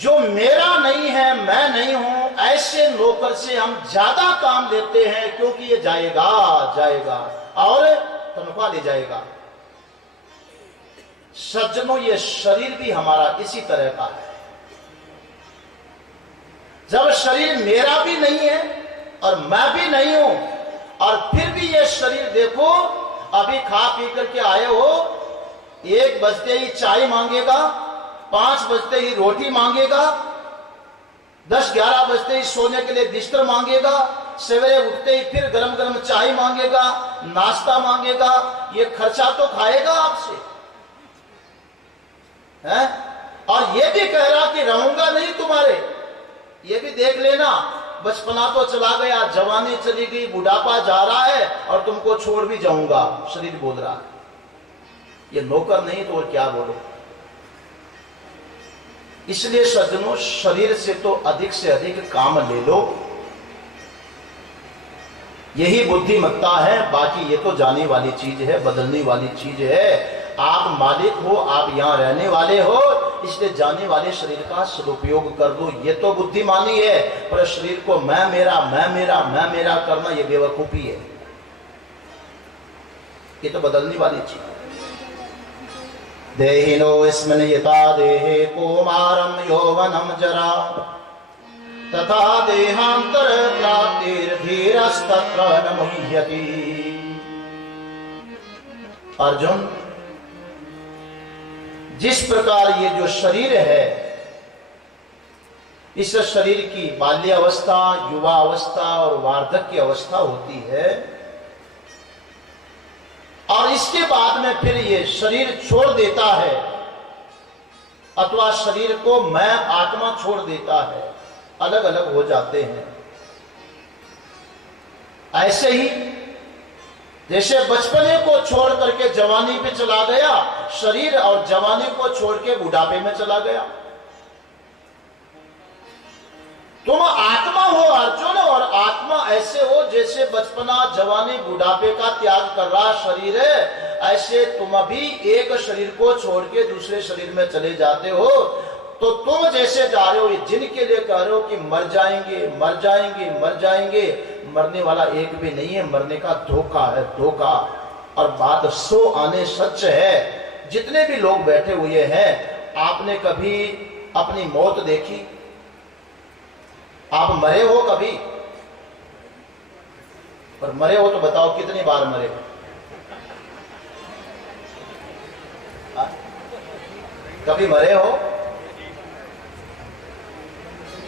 जो मेरा नहीं है, मैं नहीं हूं, ऐसे नौकर से हम ज्यादा काम लेते हैं, क्योंकि ये जाएगा जाएगा और तनख्वाह ले जाएगा। सज्जनों, ये शरीर भी हमारा इसी तरह का है। जब शरीर मेरा भी नहीं है और मैं भी नहीं हूं, और फिर भी ये शरीर देखो, अभी खा पी करके आए हो, 1 बजते ही चाय मांगेगा, 5 बजते ही रोटी मांगेगा, 10-11 बजते ही सोने के लिए बिस्तर मांगेगा, सवेरे उठते ही फिर गरम गरम चाय मांगेगा, नाश्ता मांगेगा। ये खर्चा तो खाएगा आपसे, है? और ये भी कह रहा कि रहूंगा नहीं तुम्हारे। ये भी देख लेना, बचपना तो चला गया, जवानी चली गई, बुढ़ापा जा रहा है और तुमको छोड़ भी जाऊंगा, शरीर बोल रहा है। ये नौकर नहीं तो और क्या बोलो। इसलिए सज्जनों, शरीर से तो अधिक से अधिक काम ले लो, यही बुद्धिमत्ता है। बाकी ये तो जाने वाली चीज है, बदलने वाली चीज है। आप मालिक हो, आप यहां रहने वाले हो, इसलिए जाने वाले शरीर का सदुपयोग कर दो, ये तो बुद्धिमानी है। पर शरीर को मैं मेरा मैं मेरा मैं मेरा करना, ये बेवकूफी है, ये तो बदलने वाली चीज है। देहिनो स्मिन् यथा देहे कौमारं यौवनं जरा तथा देहांतर प्राप्तिर्धीरस्तत्र न मुह्यति। अर्जुन, जिस प्रकार ये जो शरीर है, इस शरीर की बाल्यावस्था, युवा अवस्था और वार्धक्य अवस्था होती है, और इसके बाद में फिर ये शरीर छोड़ देता है, अथवा शरीर को मैं आत्मा छोड़ देता है, अलग अलग हो जाते हैं। ऐसे ही जैसे बचपने को छोड़ करके जवानी पे चला गया शरीर, और जवानी को छोड़ के बुढ़ापे में चला गया। तुम आत्मा हो अर्जुन, और आत्मा ऐसे हो जैसे बचपना, जवानी, बुढ़ापे का त्याग कर रहा शरीर है, ऐसे तुम भी एक शरीर को छोड़ के दूसरे शरीर में चले जाते हो। तो तुम जैसे जा रहे हो, ये जिनके लिए कह रहे हो कि मर जाएंगे मर जाएंगे मर जाएंगे, मरने वाला एक भी नहीं है, मरने का धोखा है, धोखा। और बात 100 आने सच है। जितने भी लोग बैठे हुए हैं, आपने कभी अपनी मौत देखी? आप मरे हो कभी? और मरे हो तो बताओ कितनी बार मरे? कभी मरे हो?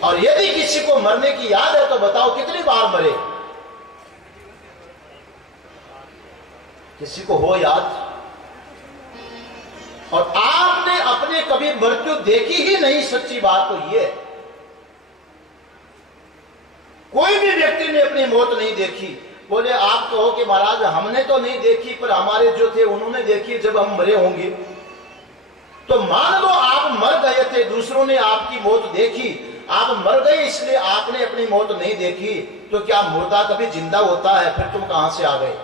और यदि किसी को मरने की याद है तो बताओ कितनी बार मरे? किसी को हो याद? और आपने अपने कभी मृत्यु देखी ही नहीं, सच्ची बात तो ये। कोई भी व्यक्ति ने अपनी मौत नहीं देखी। बोले आप कहो कि महाराज हमने तो नहीं देखी, पर हमारे जो थे उन्होंने देखी जब हम मरे होंगे। तो मान लो आप मर गए थे, दूसरों ने आपकी मौत देखी, आप मर गए इसलिए आपने अपनी मौत नहीं देखी, तो क्या मुर्दा कभी जिंदा होता है? फिर तुम कहां से आ गए?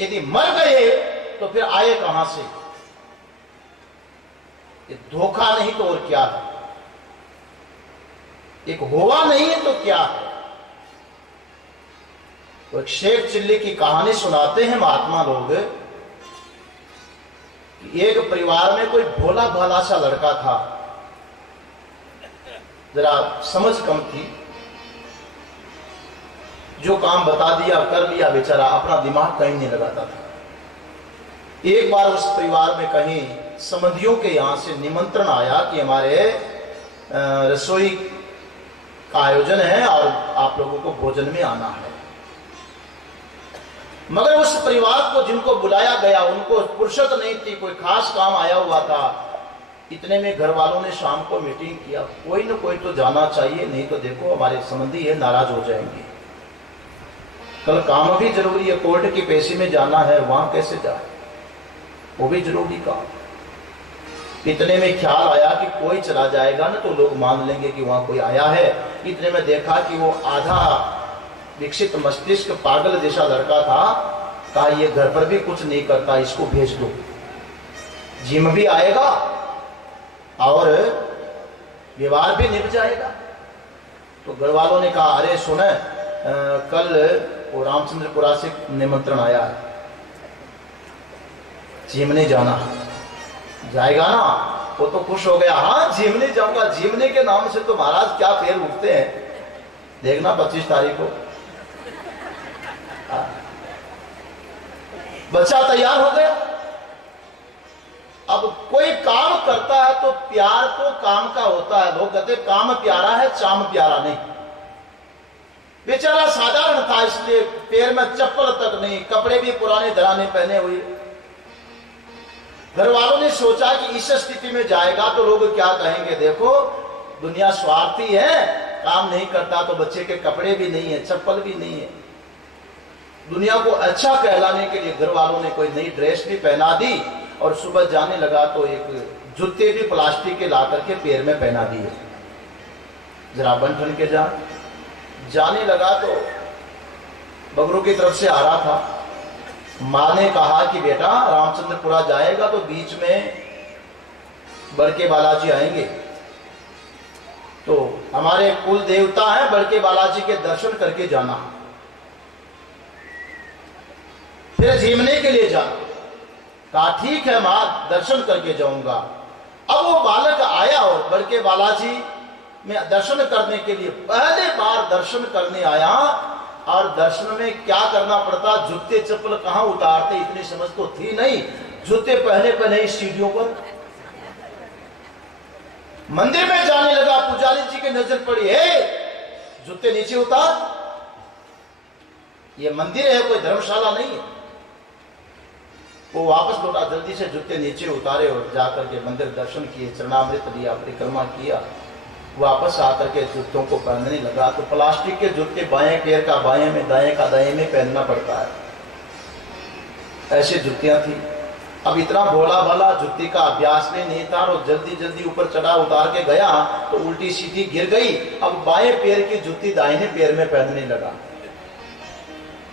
यदि मर गए तो फिर आए कहां से? ये धोखा नहीं तो और क्या है? एक हुआ नहीं है तो क्या है? तो एक शेख चिल्ली की कहानी सुनाते हैं महात्मा लोग। एक परिवार में कोई भोला भाला सा लड़का था, जरा समझ कम थी, जो काम बता दिया कर लिया, बेचारा अपना दिमाग कहीं नहीं लगाता था। एक बार उस परिवार में कहीं संबंधियों के यहां से निमंत्रण आया कि हमारे रसोई का आयोजन है और आप लोगों को भोजन में आना है। मगर उस परिवार को जिनको बुलाया गया उनको फुर्सत नहीं थी, कोई खास काम आया हुआ था। इतने में घर वालों ने शाम को मीटिंग किया, कोई ना कोई तो जाना चाहिए, नहीं तो देखो हमारे संबंधी है नाराज हो जाएंगे। कल काम भी जरूरी है, कोर्ट की पेशी में जाना है, वहां कैसे जाए, वो भी जरूरी काम। इतने में ख्याल आया कि कोई चला जाएगा ना तो लोग मान लेंगे कि वहां कोई आया है। इतने में देखा कि वो आधा विकसित मस्तिष्क पागल जैसा लड़का था। कहा ये घर पर भी कुछ नहीं करता, इसको भेज दो, जिम भी आएगा और व्यवहार भी निभ जाएगा। तो घर वालों ने कहा, अरे सुने, कल वो रामचंद्रपुरा से निमंत्रण आया है, झीमने जाना, जाएगा ना? वो तो खुश हो गया, हाँ झीमने जाऊंगा। झीमने के नाम से तो महाराज क्या पैर उठते हैं, देखना 25 तारीख को। बच्चा तैयार हो गया। अब कोई काम करता है तो प्यार तो काम का होता है। लोग कहते काम प्यारा है, चाम प्यारा नहीं। बेचारा साधारण था, इसलिए पैर में चप्पल तक नहीं, कपड़े भी पुराने धराने पहने हुए। घर वालों ने सोचा कि इस स्थिति में जाएगा तो लोग क्या कहेंगे, देखो दुनिया स्वार्थी है, काम नहीं करता तो बच्चे के कपड़े भी नहीं है, चप्पल भी नहीं है। दुनिया को अच्छा कहलाने के लिए घर वालों ने कोई नई ड्रेस भी पहना दी और सुबह जाने लगा तो एक जूते भी प्लास्टिक के ला करके पैर में पहना दिए। जरा बन ठन के जाने लगा तो बगरू की तरफ से आ रहा था। माँ ने कहा कि बेटा रामचंद्रपुरा जाएगा तो बीच में बड़के बालाजी आएंगे, तो हमारे कुल देवता हैं, बड़के बालाजी के दर्शन करके जाना, फिर झीमने के लिए जाना। कहा ठीक है माँ, दर्शन करके जाऊंगा। अब वो बालक आया और बड़के बालाजी में दर्शन करने के लिए पहले बार दर्शन करने आया। और दर्शन में क्या करना पड़ता, जूते चप्पल कहां उतारते, इतनी समझ तो थी नहीं। जूते पहने पहने सीढ़ियों पर मंदिर में जाने लगा। पुजारी जी की नजर पड़ी, है जूते नीचे उतार, ये मंदिर है, कोई धर्मशाला नहीं है। वो वापस लौटा, जल्दी से जूते नीचे उतारे और जाकर के मंदिर दर्शन किए, चरणामृत लिया, परिक्रमा किया, वापस आकर के जूतों को पहनने लगा। तो प्लास्टिक के जूते बाएं पैर का बाएं में, दाएं का दाएं में पहनना पड़ता है, ऐसे जूतियां थी। अब इतना भोला भाला जूती का अभ्यास में नहीं था और जल्दी जल्दी ऊपर चढ़ा उतार के गया तो उल्टी सीधी गिर गई। अब बाएं पैर की जूती दाहिने पैर में पहनने लगा।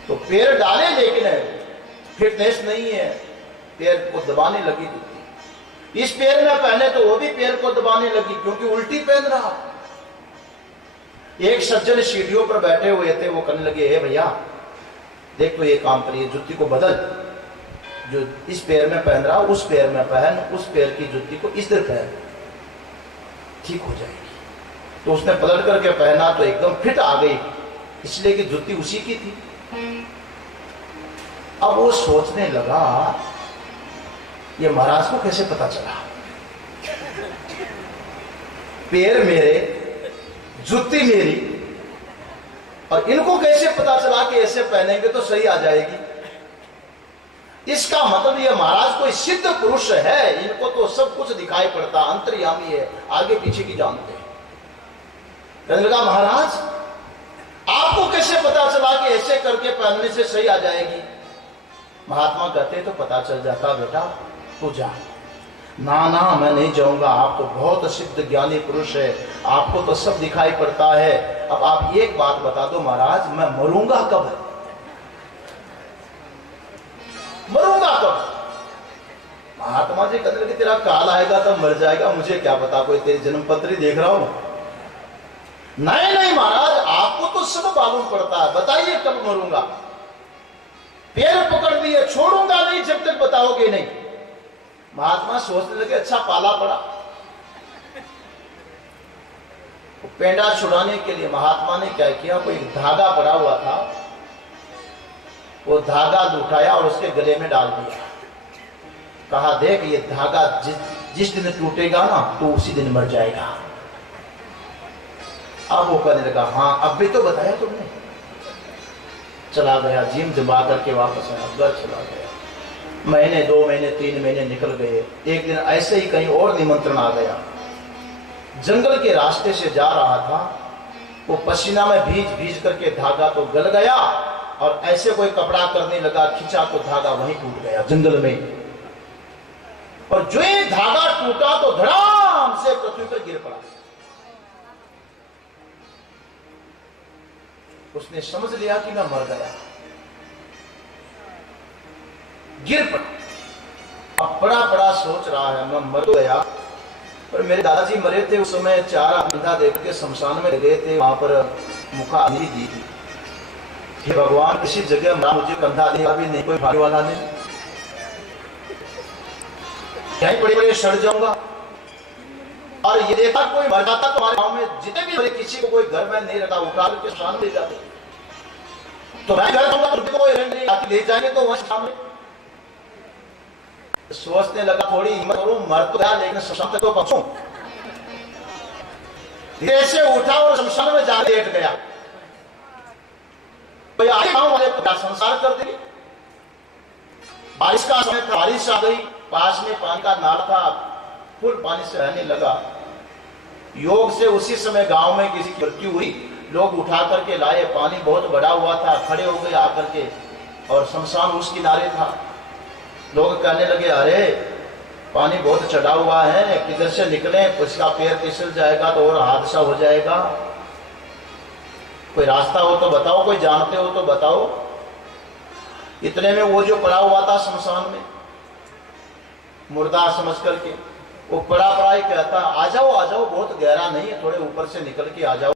तो पैर डाले लेकिन फिटनेस नहीं है, पैर को दबाने लगी जूती। इस पैर में पहने तो वो भी पैर को दबाने लगी क्योंकि उल्टी पहन रहा। एक सज्जन सीढ़ियों पर बैठे हुए थे, वो कहने लगे, हे भैया देख तो ये काम करिए, जूती को बदल, जो इस पैर में पहन रहा उस पैर में पहन, उस पैर की जूती को इस तरह पहन, ठीक हो जाएगी। तो उसने पलट करके पहना तो एकदम फिट आ गई, इसलिए कि जूती उसी की थी। अब वो सोचने लगा, ये महाराज को कैसे पता चला, पैर मेरे, जूती मेरी, और इनको कैसे पता चला कि ऐसे पहनेंगे तो सही आ जाएगी। इसका मतलब ये महाराज कोई सिद्ध पुरुष है, इनको तो सब कुछ दिखाई पड़ता, अंतर्यामी है, आगे पीछे की जानते हैं। कहने लगा, महाराज आपको कैसे पता चला कि ऐसे करके पहनने से सही आ जाएगी। महात्मा कहते तो पता चल जाता, बेटा तू जा। ना ना मैं नहीं जाऊंगा, आप तो बहुत सिद्ध ज्ञानी पुरुष है, आपको तो सब दिखाई पड़ता है। अब आप एक बात बता दो महाराज, मैं मरूंगा कब है, मरूंगा कब। महात्मा जी कहते कि तेरा काल आएगा तब मर जाएगा, मुझे क्या पता, कोई तेरी जन्म पत्री देख रहा हूं। नहीं नहीं महाराज, आपको तो सब मालूम पड़ता है, बताइए कब मरूंगा। पैर पकड़ लिए, छोड़ूंगा नहीं जब तक बताओगे नहीं। महात्मा सोचने लगे, अच्छा पाला पड़ा। पेंडा छुड़ाने के लिए महात्मा ने क्या किया, कोई धागा पड़ा हुआ था, वो धागा उठाया और उसके गले में डाल दिया। कहा देख ये धागा जिस दिन टूटेगा ना तो उसी दिन मर जाएगा। अब वो कहने लगा, हाँ अब भी तो बताया तुमने। चला गया, जिम जमा करके वापस आया, घर चला गया। महीने 2 महीने 3 महीने निकल गए। एक दिन ऐसे ही कहीं और निमंत्रण आ गया। जंगल के रास्ते से जा रहा था, वो पसीना में भीज करके धागा तो गल गया और ऐसे कोई कपड़ा करने लगा, खींचा तो धागा वहीं टूट गया जंगल में। और जो ही धागा टूटा तो धड़ाम से पृथ्वी पर गिर पड़ा। उसने समझ लिया कि मैं मर गया, गिर पड़ा। अब बड़ा सोच रहा है, मैं मर गया, और मेरे दादाजी मरे थे उस समय 4 कंधा देख के शमशान में गए थे, वहां पर मुखा नहीं दी थी। हे भगवान, किसी जगह मरा मुझे कंधा देगा भी नहीं, कोई भागने वाला नहीं, यहीं बड़े बड़े सड़ जाऊंगा। और ये देखा कोई मर जाता तो हमारे गांव में जितने भी किसी को कोई घर में नहीं रखा, उठा के शमशान ले जाते, तो मैं घर जाऊंगा तो कोई नहीं ले जाएंगे तो वहां सामने। सोचने लगा थोड़ी हिम्मत करूं, मर तो गया लेकिन शमशान तक तो पहुंचूं। ऐसे उठा और शमशान में जा लेट गया। तो गांव वाले संसार कर दिए। बारिश का समय था, बारिश आ गई, पास में पानी का नाड़ था, फुल पानी से रहने लगा। योग से उसी समय गांव में किसी की मृत्यु हुई, लोग उठा करके लाए, पानी बहुत बड़ा हुआ था, खड़े हो गए आकर के, और शमशान उस किनारे था। लोग कहने लगे अरे पानी बहुत चढ़ा हुआ है, किधर से निकले, उसका पैर फिसल जाएगा तो और हादसा हो जाएगा, कोई रास्ता हो तो बताओ, कोई जानते हो तो बताओ। इतने में वो जो पड़ा हुआ था शमशान में मुर्दा समझ करके, वो पड़ा ही कहता आ जाओ आ जाओ, बहुत गहरा नहीं है, थोड़े ऊपर से निकल के आ जाओ।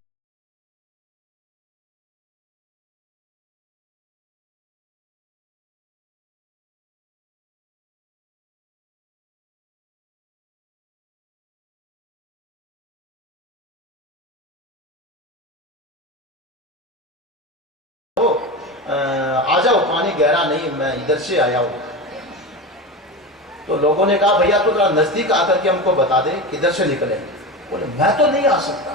आ जाओ, पानी गहरा नहीं, मैं इधर से आया हूं। तो लोगों ने कहा भैया तो थोड़ा नजदीक आकर के हमको बता दे किधर से निकले। बोले मैं तो नहीं आ सकता।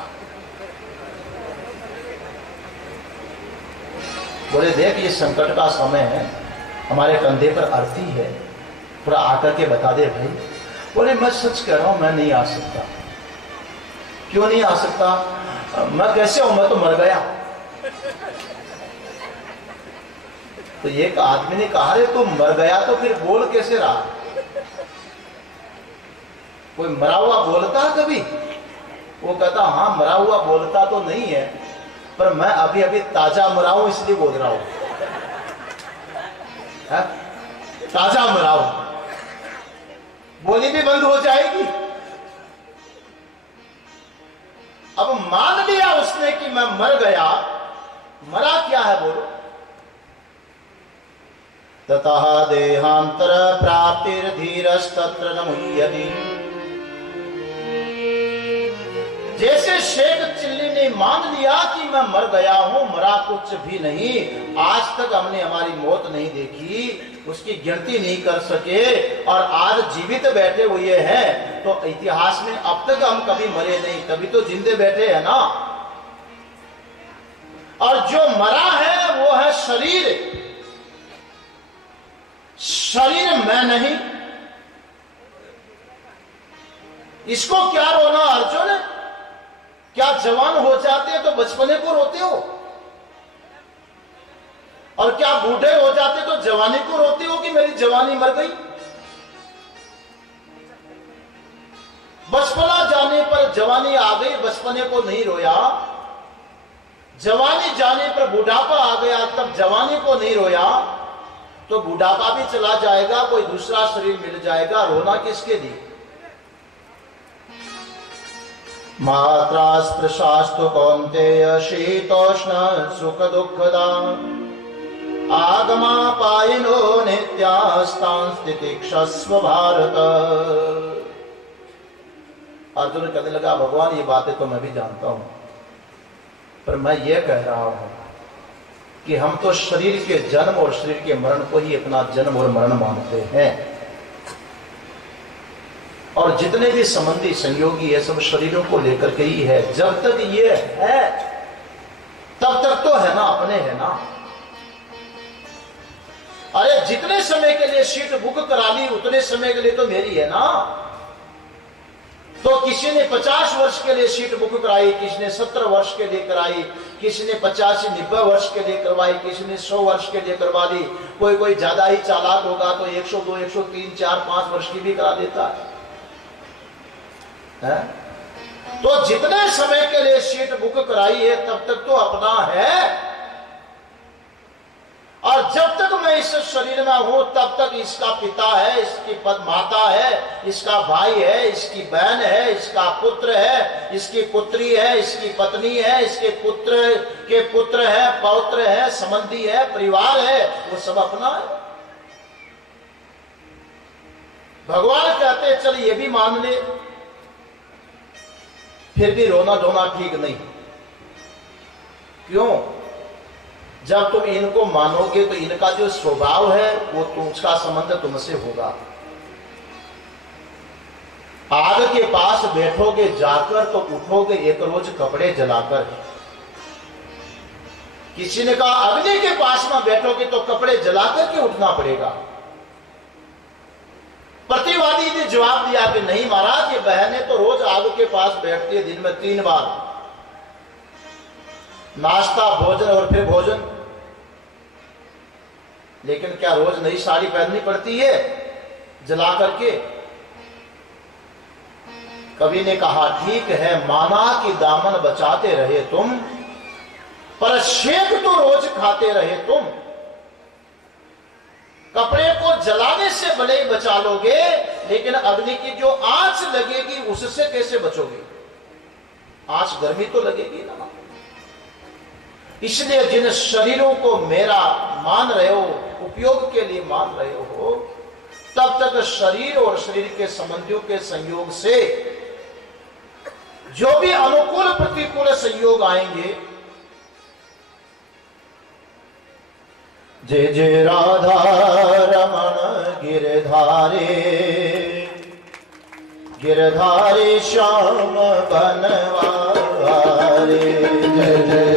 बोले देख ये संकट का समय है, हमारे कंधे पर अर्थी है, थोड़ा आकर के बता दे भाई। बोले मैं सच कह रहा हूं, मैं नहीं आ सकता। क्यों नहीं आ सकता? मैं कैसे हूं, मैं तो मर गया। तो एक आदमी ने कहा रे तू मर गया तो फिर बोल कैसे रहा? कोई मरा हुआ बोलता है कभी? वो कहता हाँ मरा हुआ बोलता तो नहीं है, पर मैं अभी अभी ताजा मरा हूं इसलिए बोल रहा हूं। ताजा मरा हूं, बोली भी बंद हो जाएगी। अब मान लिया उसने कि मैं मर गया, मरा क्या है बोलो? ततः देहांतर प्राप्तिर्धीरस्तत्र न मुह्यति। जैसे शेख चिल्ली ने मान लिया कि मैं मर गया हूं, मरा कुछ भी नहीं, आज तक हमने हमारी मौत नहीं देखी, उसकी गिनती नहीं कर सके, और आज जीवित बैठे हुए हैं, तो इतिहास में अब तक हम कभी मरे नहीं, तभी तो जिंदे बैठे हैं ना। और जो मरा है वो है शरीर, शरीर मैं नहीं। इसको क्या रोना अर्जुन? क्या जवान हो जाते तो बचपने को रोते हो, और क्या बूढ़े हो जाते तो जवानी को रोते हो कि मेरी जवानी मर गई? बचपना जाने पर जवानी आ गई, बचपने को नहीं रोया। जवानी जाने पर बुढ़ापा आ गया, तब जवानी को नहीं रोया। तो बुढ़ापा भी चला जाएगा, कोई दूसरा शरीर मिल जाएगा, रोना किसके लिए? मात्रा स्पृशास्तु कौन्तेय शीतोष्ण सुख दुःखदा आगमापायिनो नित्यास्तां स्थितिक्षस्व भारत। अर्जुन कहने लगा भगवान ये बातें तो मैं भी जानता हूं, पर मैं ये कह रहा हूं कि हम तो शरीर के जन्म और शरीर के मरण को ही अपना जन्म और मरण मानते हैं, और जितने भी संबंधी संयोगी ये सब शरीरों को लेकर के ही है। जब तक ये है तब तक तो है ना, अपने है ना। अरे जितने समय के लिए सीट बुक करा ली उतने समय के लिए तो मेरी है ना। तो किसी ने 50 वर्ष के लिए सीट बुक कराई, किसी ने 17 वर्ष के लिए कराई, किसी ने 85-90 वर्ष के लिए करवाई, किसी ने 100 वर्ष के लिए करवा दी। कोई ज्यादा ही चालाक होगा तो 102, 103, 4, 5 वर्ष की भी करा देता है। तो जितने समय के लिए सीट बुक कराई है तब तक तो अपना है, और जब तक मैं इस शरीर में हूं तब तक इसका पिता है, इसकी माता है, इसका भाई है, इसकी बहन है, इसका पुत्र है, इसकी पुत्री है, इसकी पत्नी है, इसके पुत्र के पुत्र है, पौत्र है, संबंधी है, परिवार है, वो सब अपना है। भगवान कहते हैं चल ये भी मान ले, फिर भी रोना धोना ठीक नहीं। क्यों? जब तुम इनको मानोगे तो इनका जो स्वभाव है वो उसका संबंध तुमसे होगा। आग के पास बैठोगे जाकर तो उठोगे एक रोज कपड़े जलाकर। किसी ने कहा अग्नि के पास में बैठोगे तो कपड़े जलाकर के उठना पड़ेगा। प्रतिवादी ने जवाब दिया कि नहीं महाराज, ये बहनें तो रोज आग के पास बैठती है, दिन में 3 बार, नाश्ता, भोजन और फिर भोजन। लेकिन क्या रोज नई साड़ी पहननी पड़ती है जला करके? कवि ने कहा ठीक है, माना कि दामन बचाते रहे तुम, पर शेक तो रोज खाते रहे तुम। कपड़े को जलाने से भले ही बचा लोगे, लेकिन अग्नि की जो आंच लगेगी उससे कैसे बचोगे? आंच गर्मी तो लगेगी ना। इसलिए जिन शरीरों को मेरा मान रहे हो, उपयोग के लिए मान रहे हो, तब तक शरीर और शरीर के संबंधियों के संयोग से जो भी अनुकूल प्रतिकूल संयोग आएंगे, जय जय राधा रमण गिरधारे, गिरधारे श्याम बनवारे। जय जय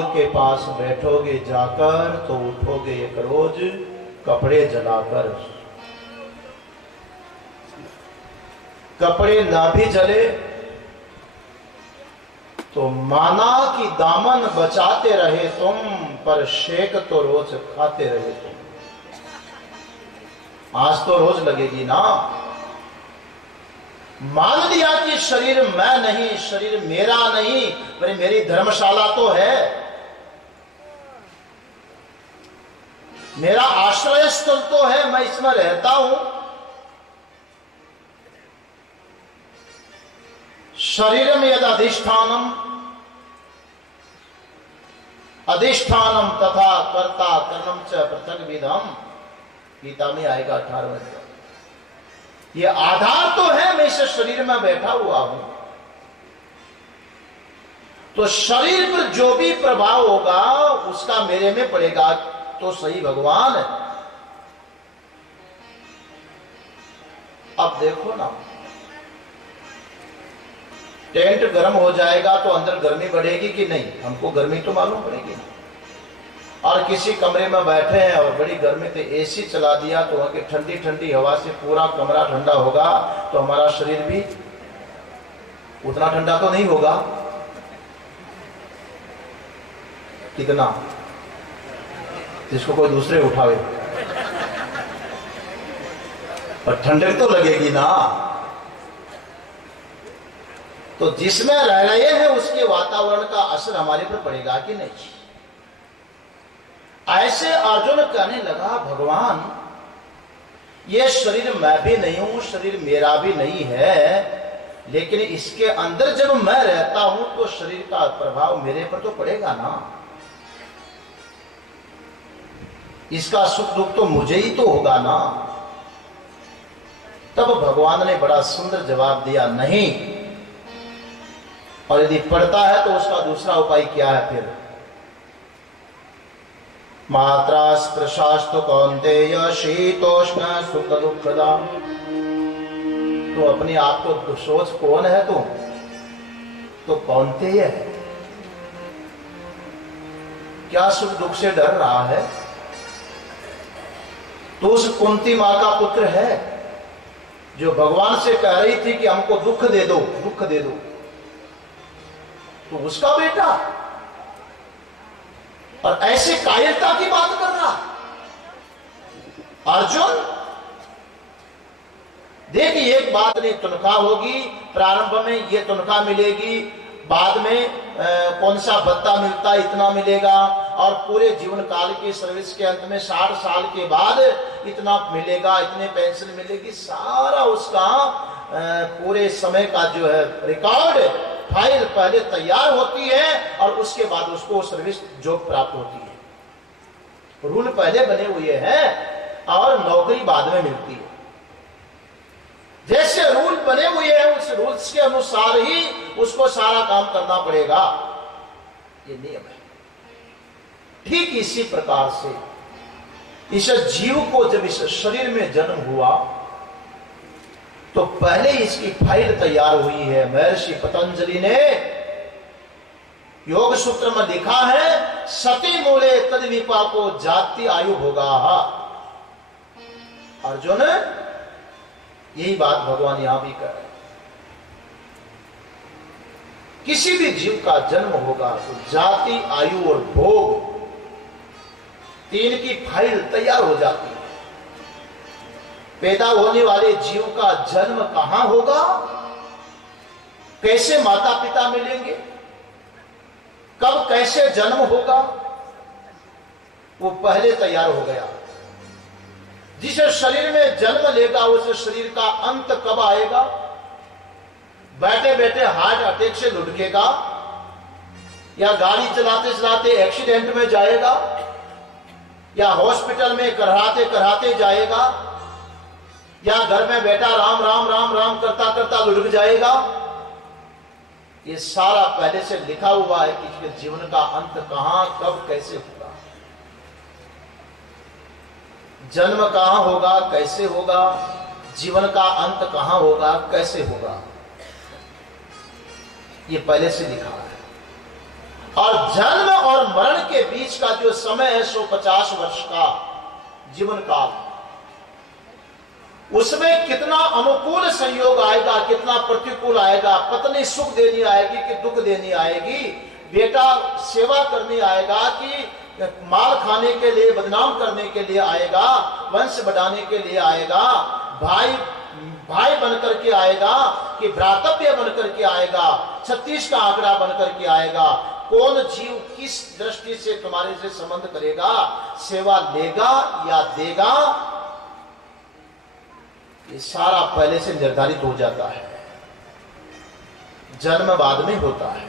आग के पास बैठोगे जाकर तो उठोगे एक रोज कपड़े जलाकर। कपड़े ना भी जले तो माना कि दामन बचाते रहे तुम, पर शेक तो रोज खाते रहे तुम। आज तो रोज लगेगी ना। मान लिया कि शरीर मैं नहीं, शरीर मेरा नहीं, पर मेरी धर्मशाला तो है, मेरा आश्रय स्थल तो है, मैं इसमें रहता हूं। शरीरम यद अधिष्ठानम अधिष्ठानम तथा कर्ता कर्णम च पृथक विधम, गीता में आएगा 18वें। ये आधार तो है, मैं इस शरीर में बैठा हुआ हूं, तो शरीर पर जो भी प्रभाव होगा उसका मेरे में पड़ेगा तो सही भगवान। अब देखो ना, टेंट गर्म हो जाएगा तो अंदर गर्मी बढ़ेगी कि नहीं? हमको गर्मी तो मालूम पड़ेगी। और किसी कमरे में बैठे हैं और बड़ी गर्मी तो एसी चला दिया तो वहां की ठंडी ठंडी हवा से पूरा कमरा ठंडा होगा, तो हमारा शरीर भी उतना ठंडा तो नहीं होगा। कितना? जिसको कोई दूसरे उठावे, पर ठंडक तो लगेगी ना। तो जिसमें रह रहे हैं उसके वातावरण का असर हमारे पर पड़ेगा कि नहीं? ऐसे अर्जुन कहने लगा, भगवान ये शरीर मैं भी नहीं हूं, शरीर मेरा भी नहीं है, लेकिन इसके अंदर जब मैं रहता हूं तो शरीर का प्रभाव मेरे पर तो पड़ेगा ना। इसका सुख दुख तो मुझे ही तो होगा ना। तब भगवान ने बड़ा सुंदर जवाब दिया, नहीं। और यदि पड़ता है तो उसका दूसरा उपाय क्या है फिर? मात्रा स्पृशास्तु कौन्तेय शीतोष्ण सुख दुखदा। तो अपने आप को सोच, कौन है तू? तो कौन्तेय है। क्या सुख दुख से डर रहा है? तो उस कुंती मां का पुत्र है जो भगवान से कह रही थी कि हमको दुख दे दो, दुख दे दो। तो उसका बेटा, और ऐसे कायरता की बात कर रहा अर्जुन। देखिए, एक बात नहीं, तनख्वाह होगी, प्रारंभ में ये तनख्वाह मिलेगी, बाद में कौन सा भत्ता मिलता इतना मिलेगा, और पूरे जीवन काल की सर्विस के अंत में 60 साल के बाद इतना मिलेगा, इतने पेंशन मिलेगी। सारा उसका पूरे समय का जो है रिकॉर्ड फाइल पहले तैयार होती है और उसके बाद उसको सर्विस जॉब प्राप्त होती है। रूल पहले बने हुए हैं और नौकरी बाद में मिलती है। जैसे रूल बने हुए हैं उस रूल्स के अनुसार ही उसको सारा काम करना पड़ेगा, ये नियम है। ठीक इसी प्रकार से इस जीव को जब इस शरीर में जन्म हुआ तो पहले इसकी फाइल तैयार हुई है। महर्षि पतंजलि ने योग सूत्र में लिखा है, सती मूले तद विपाको जाति आयु भोगा। अर्जुन, यही बात भगवान यहां भी कह रहे हैं। किसी भी जीव का जन्म होगा तो जाति, आयु और भोग, तीन की फाइल तैयार हो जाती है। पैदा होने वाले जीव का जन्म कहां होगा, कैसे माता पिता मिलेंगे, कब कैसे जन्म होगा, वो पहले तैयार हो गया। जिस शरीर में जन्म लेगा उस शरीर का अंत कब आएगा, बैठे बैठे हार्ट अटैक से लुढ़केगा, या गाड़ी चलाते चलाते एक्सीडेंट में जाएगा, या हॉस्पिटल में कराते कराते जाएगा, या घर में बैठा राम राम राम राम करता करता लुढ़क जाएगा। ये सारा पहले से लिखा हुआ है कि इसके जीवन का अंत कहां कब कैसे होगा, जन्म कहां होगा, कैसे होगा, जीवन का अंत कहां होगा, कैसे होगा, ये पहले से लिखा है। और जन्म और मरण के बीच का जो समय है 150 वर्ष का जीवन काल, उसमें कितना अनुकूल संयोग आएगा, कितना प्रतिकूल आएगा। पत्नी सुख देनी आएगी कि दुख देनी आएगी, बेटा सेवा करने आएगा कि माल खाने के लिए, बदनाम करने के लिए आएगा, वंश बढ़ाने के लिए आएगा, भाई भाई बनकर के आएगा कि भ्रातव्य बनकर के आएगा, 36 का आंकड़ा बनकर के आएगा। कौन जीव किस दृष्टि से तुम्हारे से संबंध करेगा, सेवा लेगा या देगा, ये सारा पहले से निर्धारित हो जाता है। जन्म बाद में होता है।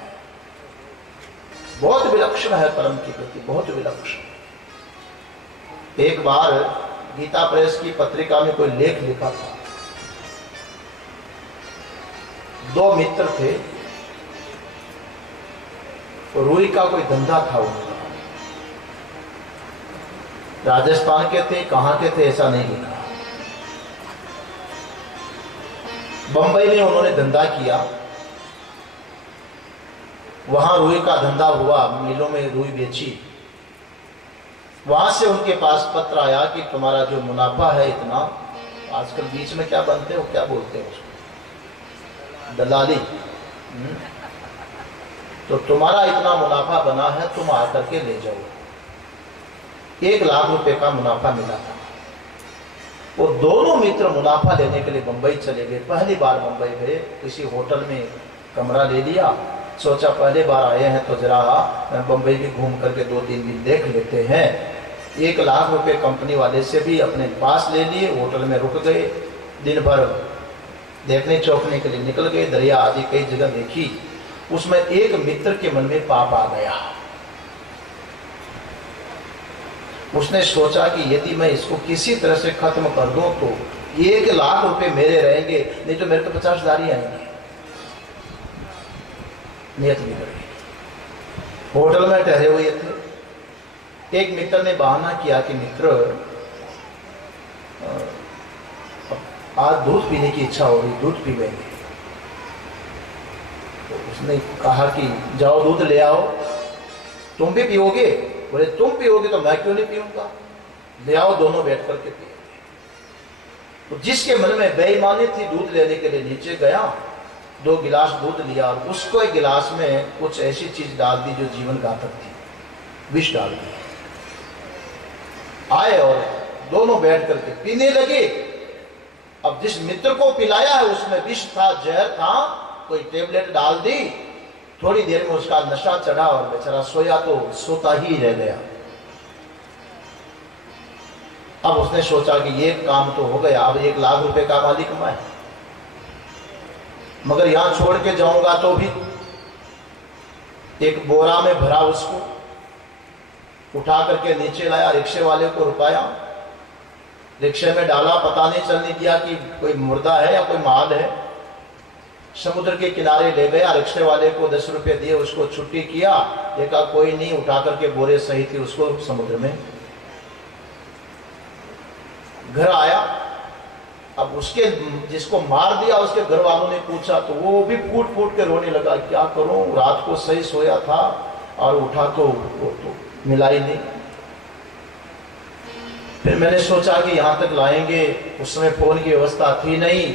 बहुत विलक्षण है परम की गति, बहुत विलक्षण। एक बार गीता प्रेस की पत्रिका में कोई लेख लिखा था। दो मित्र थे, रुई का कोई धंधा था उनका, राजस्थान के थे, कहां के थे ऐसा नहीं लिखा। बंबई में उन्होंने धंधा किया, वहां रुई का धंधा हुआ, मिलों में रुई बेची। वहां से उनके पास पत्र आया कि तुम्हारा जो मुनाफा है इतना, आजकल बीच में क्या बनते हो, क्या बोलते हो उसको, दलाली, तो तुम्हारा इतना मुनाफा बना है, तुम आकर के ले जाओ। 1 लाख रुपए का मुनाफा मिला था। वो दोनों मित्र मुनाफा लेने के लिए बंबई चले गए। पहली बार बंबई गए, किसी होटल में कमरा ले लिया, सोचा पहले बार आए हैं तो जरा बंबई भी घूम करके 2-3 दिन देख लेते हैं। 1 लाख रुपए कंपनी वाले से भी अपने पास ले लिए, होटल में रुक गए, दिन भर देखने चौंकने के लिए निकल गए, दरिया आदि कई जगह देखी। उसमें एक मित्र के मन में पाप आ गया। उसने सोचा कि यदि मैं इसको किसी तरह से खत्म कर दूं तो 1 लाख रुपए मेरे रहेंगे, नहीं तो मेरे को 50,000 ही आएंगे। नियत बिगड़ गई। होटल में ठहरे हुए थे। एक मित्र ने बहाना किया कि मित्र, आज दूध पीने की इच्छा हो रही, दूध पी लेंगे। तो उसने कहा कि जाओ दूध ले आओ, तुम भी पियोगे? बोले तुम पियोगे तो मैं क्यों नहीं पीऊंगा, ले आओ, दोनों बैठ करके पिएंगे। तो जिसके मन में बेईमानी थी, दूध लेने के लिए नीचे गया, 2 गिलास दूध लिया और उसको एक गिलास में कुछ ऐसी चीज डाल दी जो जीवन घातक थी, विष डाल दी। आए और दोनों बैठ करके पीने लगे। अब जिस मित्र को पिलाया है उसमें विष था, जहर था, कोई टेबलेट डाल दी। थोड़ी देर में उसका नशा चढ़ा और बेचारा सोया तो सोता ही रह गया। अब उसने सोचा कि ये काम तो हो गया, अब 1 लाख रुपए का मालिक मैं, मगर यहां छोड़ के जाऊंगा तो भी। एक बोरा में भरा उसको उठा करके नीचे लाया, रिक्शे वाले को रुकाया, रिक्शे में डाला, पता नहीं चलने दिया कि कोई मुर्दा है या कोई माल है। समुद्र के किनारे ले गया, रिक्शे वाले को 10 रुपए दिए, उसको छुट्टी किया, देखा कोई नहीं, उठा करके बोरे सहित उसको समुद्र में। घर आया, अब उसके जिसको मार दिया उसके घर वालों ने पूछा तो वो भी फूट फूट के रोने लगा, क्या करूं, रात को सही सोया था और उठा तो मिला ही नहीं। फिर मैंने सोचा कि यहाँ तक लाएंगे, उस समय फोन की व्यवस्था थी नहीं,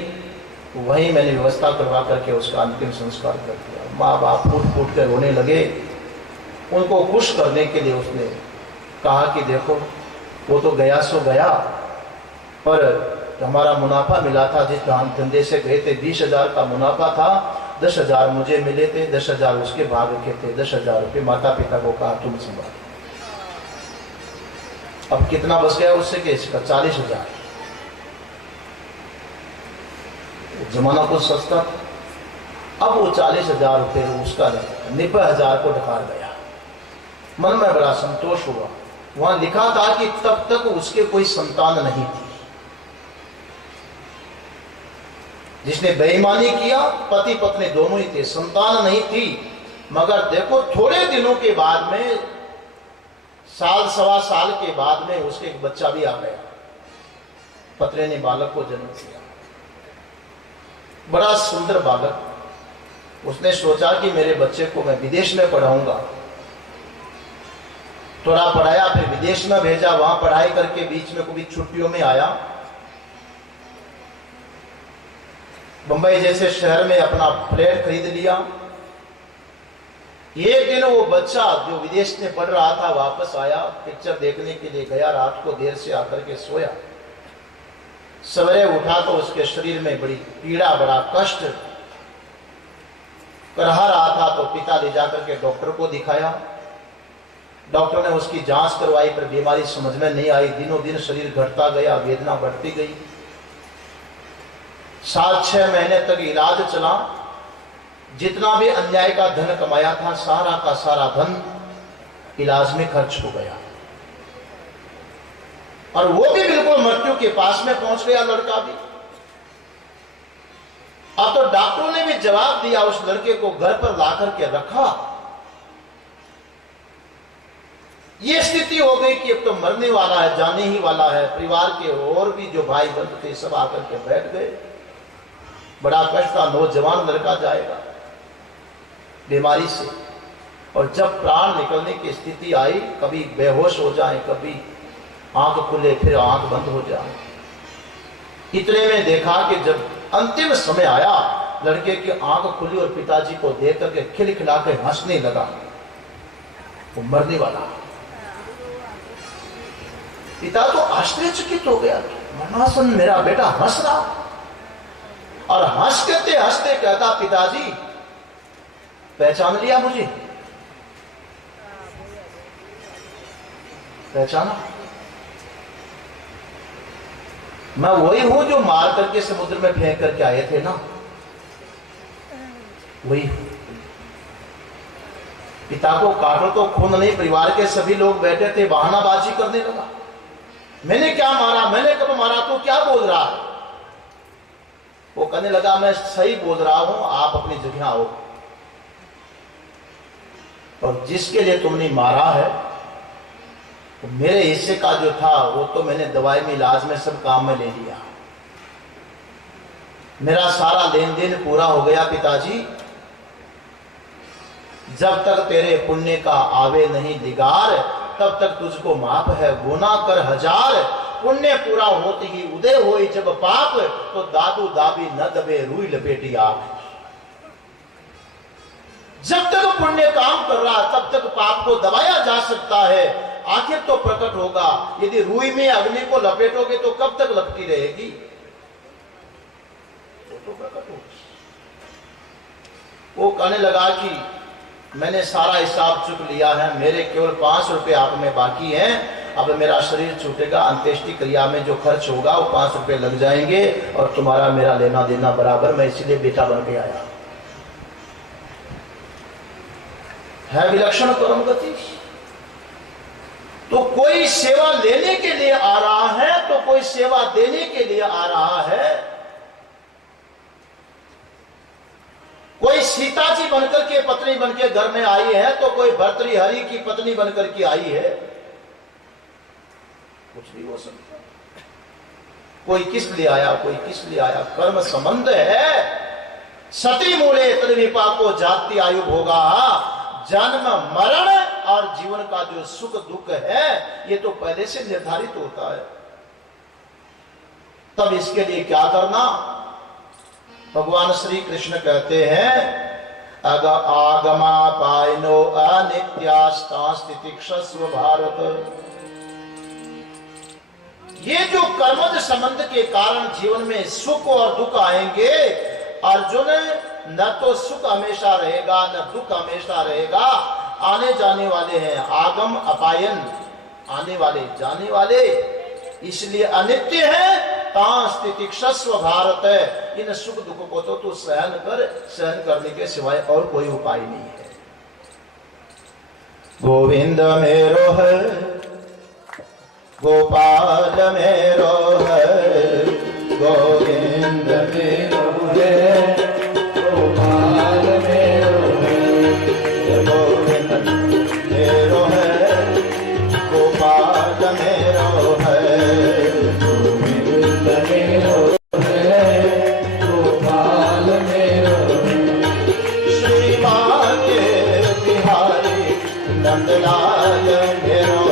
तो वहीं मैंने व्यवस्था करवा करके उसका अंतिम संस्कार कर दिया। माँ बाप फूट फूट के रोने लगे। उनको खुश करने के लिए उसने कहा कि देखो वो तो गया सो गया, पर हमारा मुनाफा मिला था, जिस धंधे से गए थे 20,000 का मुनाफा था, 10,000 मुझे मिले थे, 10,000 उसके भाग के थे। 10,000 रुपये माता पिता को कहा तुम संभाल। अब कितना बच गया उससे, कि इसका 40,000। जमाना कुछ सस्ता था। अब वो 40,000 रुपये उसका 90,000 को ढकार गया। मन में बड़ा संतोष हुआ। वहां लिखा था कि तब तक उसके कोई संतान नहीं थी। जिसने बेईमानी किया, पति पत्नी दोनों ही थे, संतान नहीं थी। मगर देखो थोड़े दिनों के बाद में, साल सवा साल के बाद में उसके एक बच्चा भी आ गया। पत्नी ने बालक को जन्म दिया, बड़ा सुंदर बालक। उसने सोचा कि मेरे बच्चे को मैं विदेश में पढ़ाऊंगा, थोड़ा पढ़ाया, फिर विदेश में भेजा, वहां पढ़ाई करके बीच में कभी छुट्टियों में आया। बंबई जैसे शहर में अपना फ्लैट खरीद लिया। एक दिन वो बच्चा जो विदेश में पढ़ रहा था वापस आया, पिक्चर देखने के लिए गया, रात को देर से आकर के सोया। सवेरे उठा तो उसके शरीर में बड़ी पीड़ा, बड़ा कष्ट करहा रहा था। तो पिता ले जाकर के डॉक्टर को दिखाया। डॉक्टर ने उसकी जांच करवाई, पर बीमारी समझ में नहीं आई। दिनों दिन शरीर घटता गया, वेदना बढ़ती गई। 7-6 महीने तक इलाज चला। जितना भी अन्याय का धन कमाया था, सारा का सारा धन इलाज में खर्च हो गया, और वो भी बिल्कुल मृत्यु के पास में पहुंच गया, लड़का भी। अब तो डॉक्टरों ने भी जवाब दिया, उस लड़के को घर पर लाकर के रखा। ये स्थिति हो गई कि अब तो मरने वाला है, जाने ही वाला है। परिवार के और भी जो भाई बंधु थे सब आकर के बैठ गए। बड़ा कष्ट था, नौजवान लड़का जाएगा बीमारी से। और जब प्राण निकलने की स्थिति आई, कभी बेहोश हो जाए, कभी आंख खुले, फिर आंख बंद हो जाए। इतने में देखा कि जब अंतिम समय आया, लड़के की आंख खुली और पिताजी को देख करके खिलखिला के हंसने लगा। वो मरने वाला। पिता तो आश्चर्यचकित हो गया, मरणासन मेरा बेटा हंस रहा। और हंसते हंसते कहता, पिताजी पहचान लिया मुझे? पहचाना? मैं वही हूं जो मार करके समुद्र में फेंक करके आए थे ना, वही। पिता को काटो तो खून नहीं, परिवार के सभी लोग बैठे थे, बहानाबाजी करने लगा। मैंने क्या मारा, मैंने कब मारा, तो क्या बोल रहा है? वो कहने लगा, मैं सही बोल रहा हूं, आप अपनी जगह आओ। और जिसके लिए तुमने मारा है, तो मेरे हिस्से का जो था वो तो मैंने दवाई में, इलाज में, सब काम में ले लिया। मेरा सारा लेन देन पूरा हो गया पिताजी। जब तक तेरे पुण्य का आवे नहीं दिगार, तब तक तुझको माफ है गुना कर हजार। पुण्य पूरा होते ही उदय होई जब पाप, तो दादू दाबी न दबे रूई लपेटी आग। जब तक पुण्य काम कर रहा, तब तक पाप को दबाया जा सकता है। आखिर तो प्रकट होगा। यदि रूई में अग्नि को लपेटोगे तो कब तक लपटी रहेगी? तो प्रकट होगी। वो कहने लगा कि मैंने सारा हिसाब चुक लिया है, मेरे केवल 5 रुपए आप में बाकी हैं। अब मेरा शरीर छूटेगा, अंत्येष्टि क्रिया में जो खर्च होगा वो 5 रुपए लग जाएंगे, और तुम्हारा मेरा लेना देना बराबर। मैं इसीलिए बेटा बन के आया। है विलक्षण परम गति। तो कोई सेवा लेने के लिए आ रहा है, तो कोई सेवा देने के लिए आ रहा है। कोई सीता जी बनकर के पत्नी बनकर घर में आई है, तो कोई भर्तृहरि की पत्नी बनकर के आई है। कुछ भी हो सकता। कोई किस लिए आया, कोई किस लिए आया, कर्म संबंध है। सती मूले तद्विपाको जाति आयु भोगा। जन्म मरण और जीवन का जो सुख दुख है, ये तो पहले से निर्धारित होता है। तब इसके लिए क्या करना? भगवान श्री कृष्ण कहते हैं, आगमा पायनो अनित्यास्तास्तितिक्षस्व भारत। ये जो कर्मज संबंध के कारण जीवन में सुख और दुख आएंगे, अर्जुन, न तो सुख हमेशा रहेगा, न दुख हमेशा रहेगा। आने जाने वाले हैं, आगम अपायन, आने वाले जाने वाले, इसलिए अनित्य है। तास्तितिक्षस्व भारत है। इन सुख दुख को तो तू सहन कर, सहन करने के सिवाय और कोई उपाय नहीं है। गोविंद मेरो है, गोपाल मेरो है, गोविंद मेरो है, गोपाल मेरो है, गोविंद मेरो है, गोपाल मेरो है, गोविंद मेरो है, गोपाल मेरो है। श्री माँ के बिहारी नंदलाल मेरो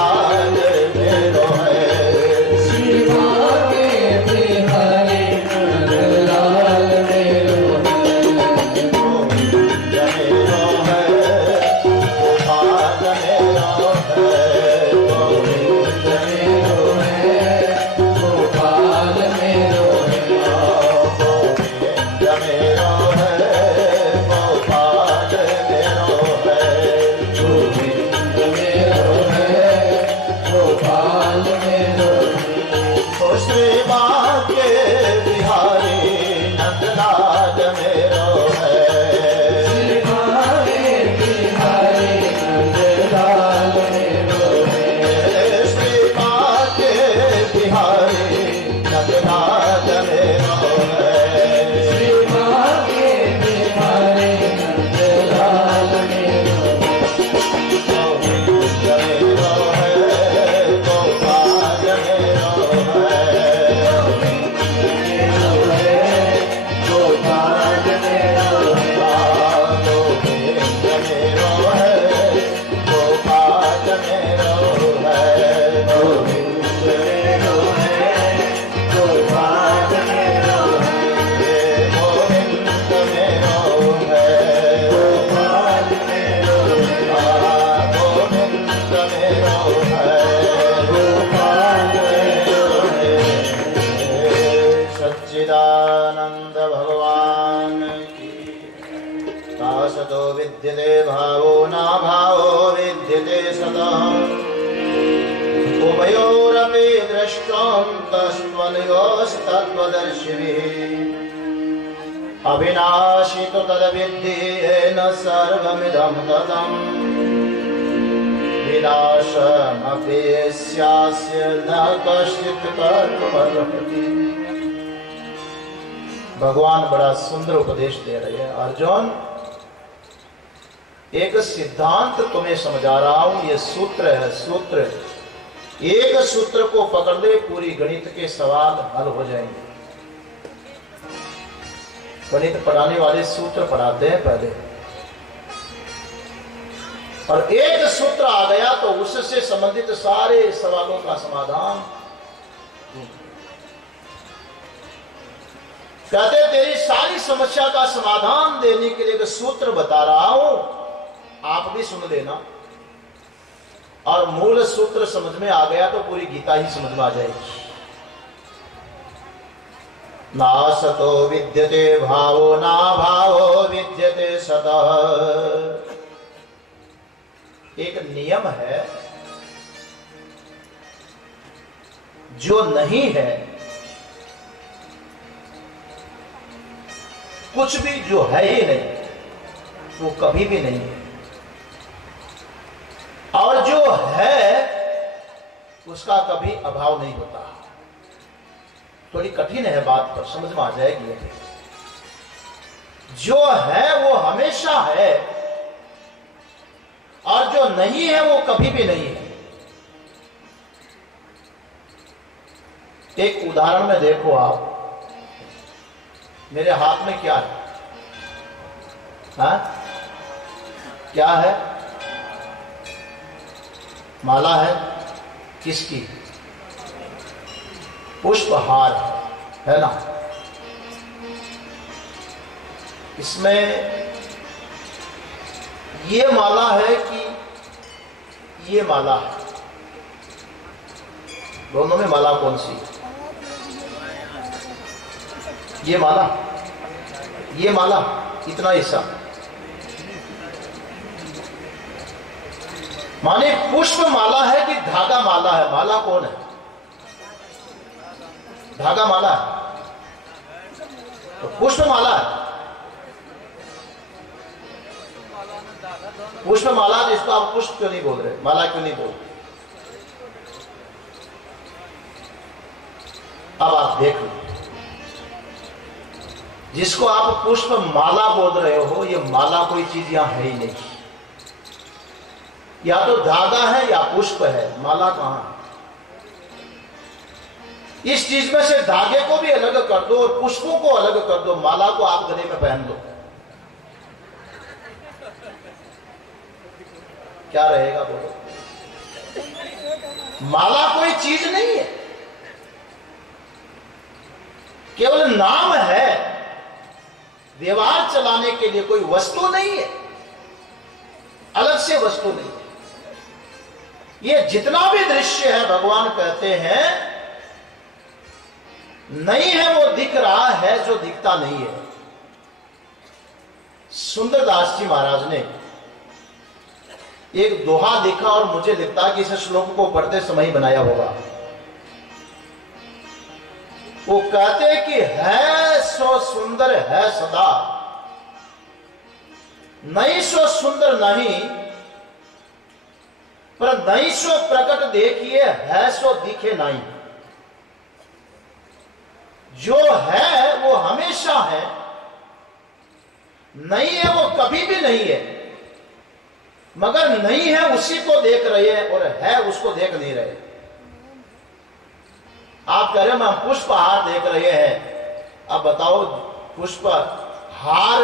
नंदलाल मेरो है, श्री भाग्य बिहारी नंदलाल मेरो है, गोविंद मेरो है, गोपाल मेरो है, गोविंद मेरो है, गोपाल मेरो है, गोविंद मेरो है, गोपाल मेरो है, गोविंद मेरो है, गोपाल मेरो है, ओ श्री भाग्य बिहारी नंदलाल मेरो है, श्री भाग्य बिहारी नंदलाल मेरो है, श्री भाग्य बिहारी नंदलाल मेरो है, श्री भाग्य बिहारी नंदलाल मेरो है, गोविंद मेरो है, गोपाल मेरो है, मेरो है, गोपाल मेरो है, गोविंद मेरो है, गोपाल मेरो है, गोविंद मेरो है, गोपाल मेरो है, गोविंद मेरो है, गोपाल मेरो है, गोविंद मेरो है, गोपाल मेरो है। सच्चिदानंद भगवान की तासतो विद्यते भावो न भावो विद्यते सदा, उभयोरपि दृष्टोऽन्तस्त्वनियोस्तत्त्वदर्शिभिः, अविनाशी तु तद्विद्धि येन सर्वमिदं ततम्, विनाशमपि यस्यास्य न कश्चित् कर्तुमर्हति। भगवान बड़ा सुंदर उपदेश दे रहे हैं, अर्जुन एक सिद्धांत तुम्हें समझा रहा हूं, ये सूत्र है, सूत्र एक सूत्र को पकड़ ले पूरी गणित के सवाल हल हो जाएंगे। गणित पढ़ाने वाले सूत्र पढ़ाते हैं पहले, और एक सूत्र आ गया तो उससे संबंधित सारे सवालों का समाधान। कहते तेरी सारी समस्या का समाधान देने के लिए एक सूत्र बता रहा हूं, आप भी सुन लेना, और मूल सूत्र समझ में आ गया तो पूरी गीता ही समझ में आ जाएगी। नासतो विद्यते भावो ना भावो विद्यते सतः, एक नियम है, जो नहीं है, कुछ भी जो है ही नहीं वो कभी भी नहीं है, और जो है उसका कभी अभाव नहीं होता। थोड़ी कठिन है बात, पर समझ में आ जाएगी। जो है वो हमेशा है, और जो नहीं है वो कभी भी नहीं है। एक उदाहरण में देखो आप, मेरे हाथ में क्या है? हाँ? क्या है? माला है, किसकी? पुष्पहार है ना। इसमें ये माला है कि ये माला है? दोनों में माला कौन सी? ये माला, ये माला, इतना हिस्सा। माने पुष्प माला है कि धागा माला है? माला कौन है? धागा माला है, तो पुष्प माला है। पुष्प माला, तो इसको आप पुष्प क्यों नहीं बोल रहे, माला क्यों नहीं बोल रहे? अब आप देख लो, जिसको आप पुष्प माला बोल रहे हो, ये माला कोई चीज यहां है ही नहीं। या तो धागा है या पुष्प है, माला कहां है? इस चीज में से धागे को भी अलग कर दो और पुष्पों को अलग कर दो, माला को आप गले में पहन दो, क्या रहेगा बोलो? माला कोई चीज नहीं है, केवल नाम है, व्यवहार चलाने के लिए कोई वस्तु नहीं है, अलग से वस्तु नहीं है। ये जितना भी दृश्य है भगवान कहते हैं नहीं है वो दिख रहा है जो दिखता नहीं है। सुंदरदास जी महाराज ने एक दोहा लिखा और मुझे लगता है कि इस श्लोक को पढ़ते समय ही बनाया होगा। वो कहते कि है सो सुंदर है सदा, नहीं सो सुंदर नहीं, पर नहीं सो प्रकट देखिए है सो दिखे नहीं। जो है वो हमेशा है, नहीं है वो कभी भी नहीं है, मगर नहीं है उसी को देख रहे हैं और है उसको देख नहीं रहे। आप कह रहे हो हम पुष्प हार देख रहे हैं, अब बताओ पुष्प हार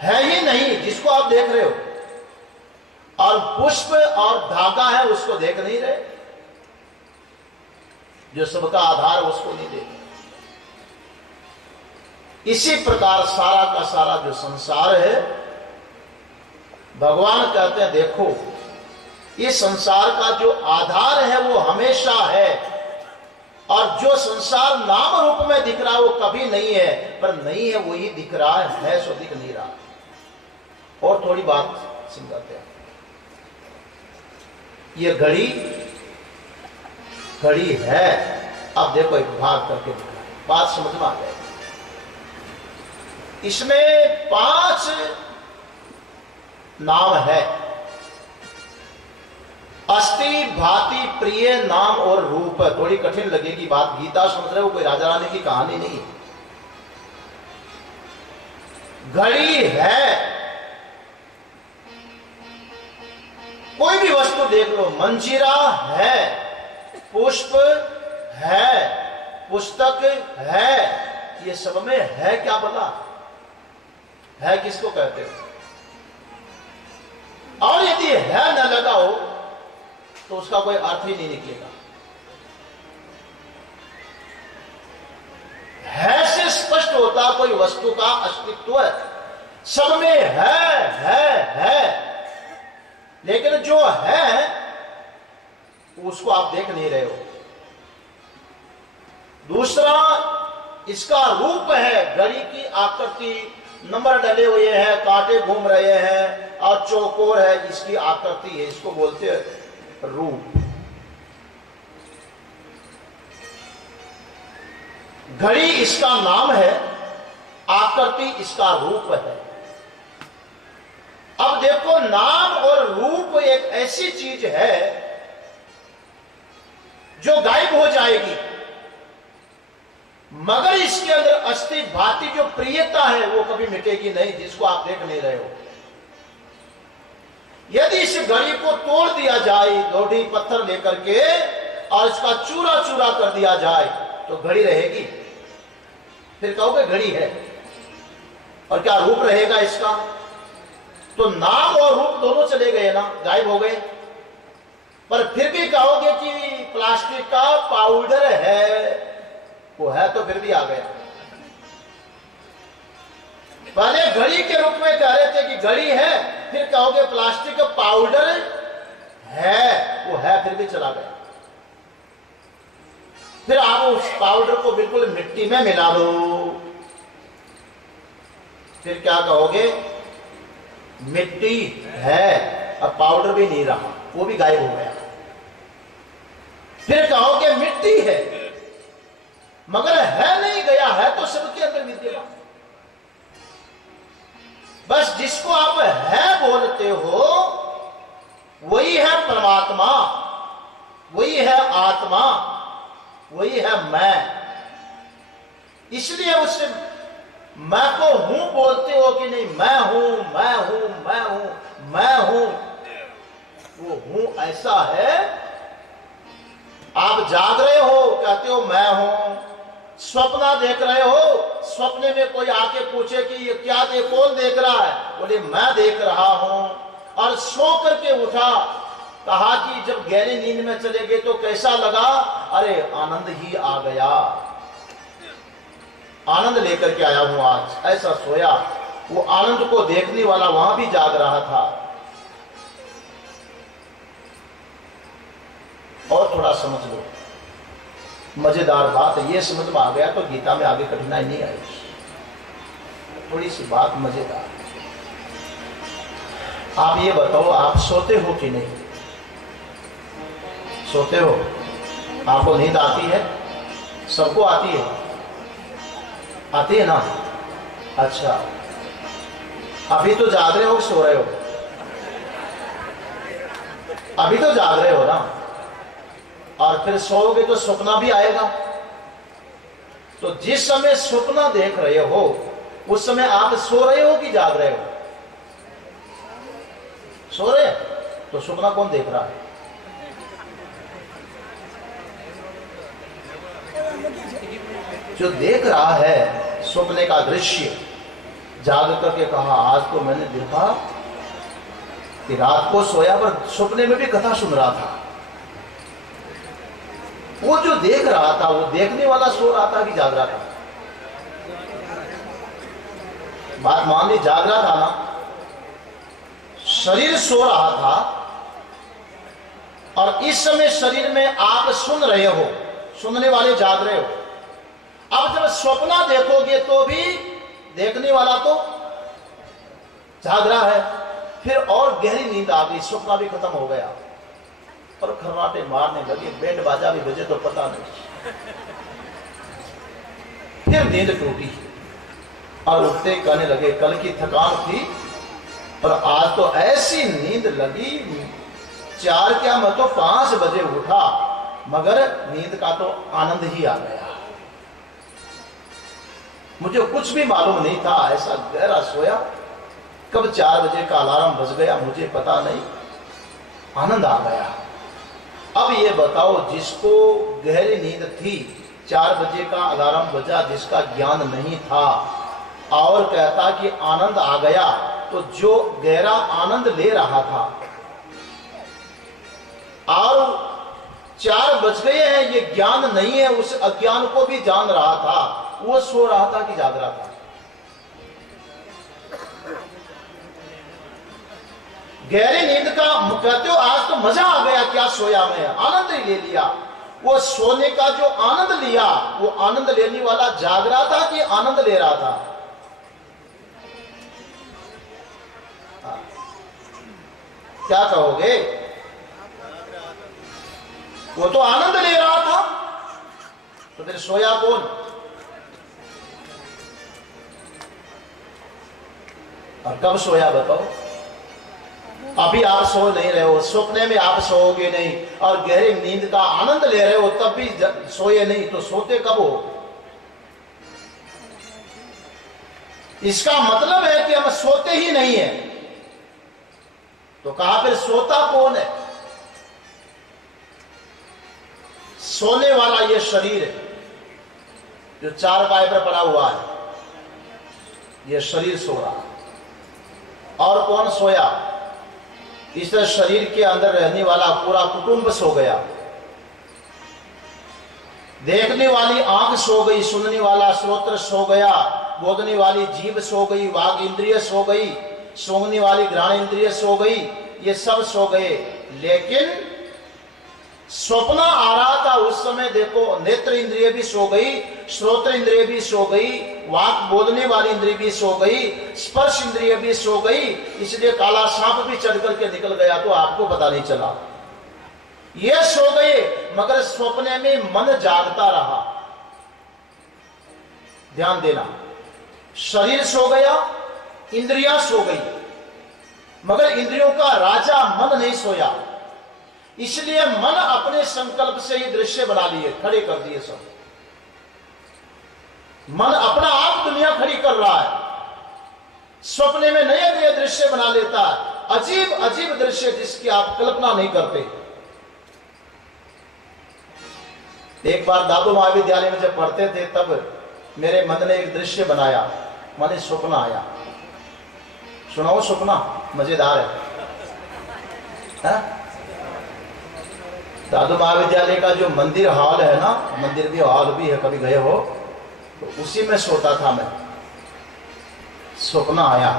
है ही नहीं जिसको आप देख रहे हो, और पुष्प और धागा है उसको देख नहीं रहे, जो सबका आधार उसको नहीं देख। इसी प्रकार सारा का सारा जो संसार है, भगवान कहते हैं देखो इस संसार का जो आधार है वो हमेशा है, और जो संसार नाम रूप में दिख रहा है वो कभी नहीं है, पर नहीं है वही दिख रहा है सो दिख नहीं रहा। और थोड़ी बात समझाते हैं। ये घड़ी है, अब देखो एक भाग करके बात समझ में आ गई। इसमें 5 नाम है, अस्ति भांति प्रिय नाम और रूप। थोड़ी कठिन लगेगी बात, गीता समझ रहे हो, कोई राजा रानी की कहानी नहीं है। घड़ी है, कोई भी वस्तु देख लो, मंजीरा है, पुष्प है, पुस्तक है, ये सब में है क्या बोला? है किसको कहते हो? और यदि है न लगा हो तो उसका कोई अर्थ ही नहीं निकलेगा। है से स्पष्ट होता कोई वस्तु का अस्तित्व है, सब में है, लेकिन जो है उसको आप देख नहीं रहे हो। दूसरा इसका रूप है, घड़ी की आकृति, नंबर डले हुए हैं, कांटे घूम रहे हैं और चौकोर है, इसकी आकृति है, इसको बोलते हैं रूप। घड़ी इसका नाम है, आकृति इसका रूप है। अब देखो नाम और रूप एक ऐसी चीज है जो गायब हो जाएगी, मगर इसके अंदर अस्ति भांति जो प्रियता है वो कभी मिटेगी नहीं, जिसको आप देख नहीं रहे हो। यदि इस घड़ी को तोड़ दिया जाए लोढ़ी पत्थर लेकर के और इसका चूरा चूरा कर दिया जाए तो घड़ी रहेगी? फिर कहोगे घड़ी है, और क्या रूप रहेगा इसका? तो नाम और रूप दोनों चले गए ना, गायब हो गए। पर फिर भी कहोगे कि प्लास्टिक का पाउडर है, वो है तो फिर भी आ गया। पहले घड़ी के रूप में कह रहे थे कि घड़ी है, फिर कहोगे प्लास्टिक का पाउडर है, वो है फिर भी चला गया। फिर आप उस पाउडर को बिल्कुल मिट्टी में मिला दो, फिर क्या कहोगे? मिट्टी है, अब पाउडर भी नहीं रहा, वो भी गायब हो गया। फिर कहोगे मिट्टी है, मगर है नहीं, गया है तो सबके अंदर विद्यमान। बस जिसको आप है बोलते हो वही है परमात्मा, वही है आत्मा, वही है मैं। इसलिए उससे मैं को हूं बोलते हो कि नहीं? मैं हूं, मैं हूं, मैं हूं, मैं हूं, वो हूं ऐसा है। आप जाग रहे हो, कहते हो मैं हूं। स्वप्न देख रहे हो, स्वप्न में कोई आके पूछे कि ये क्या कौन देख रहा है? बोले मैं देख रहा हूं। और सो करके उठा कहा कि जब गहरी नींद में चले गए तो कैसा लगा? अरे आनंद ही आ गया, आनंद लेकर के आया हूं आज। ऐसा सोया। वो आनंद को देखने वाला वहां भी जाग रहा था। और थोड़ा समझ लो, मजेदार बात है, ये समझ में आ गया तो गीता में आगे कठिनाई नहीं आई। थोड़ी सी बात मजेदार। आप ये बताओ, आप सोते हो कि नहीं? सोते हो? आपको नींद आती है? सबको आती है? आती है ना? अच्छा, अभी तो जाग रहे हो, सो रहे हो? अभी तो जाग रहे हो ना, और फिर सोओगे तो सपना भी आएगा। तो जिस समय सपना देख रहे हो उस समय आप सो रहे हो कि जाग रहे हो? सो रहे? तो सपना कौन देख रहा है? जो देख रहा है सपने का दृश्य, जाग करके कहा आज तो मैंने देखा कि रात को सोया पर सपने में भी कथा सुन रहा था। वो जो देख रहा था, वो देखने वाला सो रहा था कि जाग रहा था? बात मान ली, जाग रहा था ना। शरीर सो रहा था और इस समय शरीर में आप सुन रहे हो, सुनने वाले जाग रहे हो। अब जब स्वप्न देखोगे तो भी देखने वाला तो जाग रहा है। फिर और गहरी नींद आ गई, स्वप्न भी खत्म हो गया और खर्राटे मारने लगे, बैंड बाजा भी बजे तो पता नहीं। फिर नींद टूटी और उठते कहने लगे कल की थकान थी और आज तो ऐसी नींद लगी, 4 क्या मैं तो 5 बजे उठा, मगर नींद का तो आनंद ही आ गया। मुझे कुछ भी मालूम नहीं था, ऐसा गहरा सोया, कब 4 बजे का अलार्म बज गया मुझे पता नहीं, आनंद आ गया। अब ये बताओ, जिसको गहरी नींद थी, 4 बजे का अलार्म बजा, जिसका ज्ञान नहीं था और कहता कि आनंद आ गया, तो जो गहरा आनंद ले रहा था और 4 बज गए हैं ये ज्ञान नहीं है, उस अज्ञान को भी जान रहा था, वो सो रहा था कि जाग रहा था? गहरी नींद का कहते हो आज तो मजा आ गया, क्या सोया मैं, आनंद ही ले लिया। वो सोने का जो आनंद लिया, वो आनंद लेने वाला जाग रहा था कि आनंद ले रहा था? क्या कहोगे? वो तो आनंद ले रहा था, तो फिर सोया कौन? और कब सोया बताओ? अभी आप सो नहीं रहे हो, सपने में आप सोओगे नहीं और गहरी नींद का आनंद ले रहे हो तब भी सोए नहीं, तो सोते कब हो? इसका मतलब है कि हम सोते ही नहीं है। तो कहा फिर सोता कौन है? सोने वाला ये शरीर है जो 4 पाए पर पड़ा हुआ है, ये शरीर सो रहा है। और कौन सोया? इस शरीर के अंदर रहने वाला पूरा कुटुंब सो गया। देखने वाली आंख सो गई, सुनने वाला श्रोत्र सो गया, बोलने वाली जीभ सो गई, वाग इंद्रिय सो गई, सूंघने वाली घ्राण इंद्रिय सो गई, ये सब सो गए। लेकिन स्वप्न आ रहा था उस समय, देखो नेत्र इंद्रिय भी सो गई, श्रोत्र इंद्रिय भी सो गई, वाक बोलने वाली इंद्रिय भी सो गई, स्पर्श इंद्रिय भी सो गई, इसलिए काला सांप भी चढ़ करके निकल गया तो आपको पता नहीं चला। ये सो गए, मगर स्वप्न में मन जागता रहा। ध्यान देना, शरीर सो गया, इंद्रियां सो गई, मगर इंद्रियों का राजा मन नहीं सोया। इसलिए मन अपने संकल्प से ये दृश्य बना लिए, खड़े कर दिए सब। मन अपना आप दुनिया खड़ी कर रहा है, सपने में नए नए दृश्य बना लेता है, अजीब अजीब दृश्य जिसकी आप कल्पना नहीं करते। एक बार दादू महाविद्यालय में जब पढ़ते थे तब मेरे मन ने एक दृश्य बनाया, माने सपना आया। सुनाओ सपना, मजेदार है? दादू महाविद्यालय का जो मंदिर हॉल है ना, मंदिर भी हॉल भी है, कभी गए हो तो उसी में सोता था मैं। सपना आया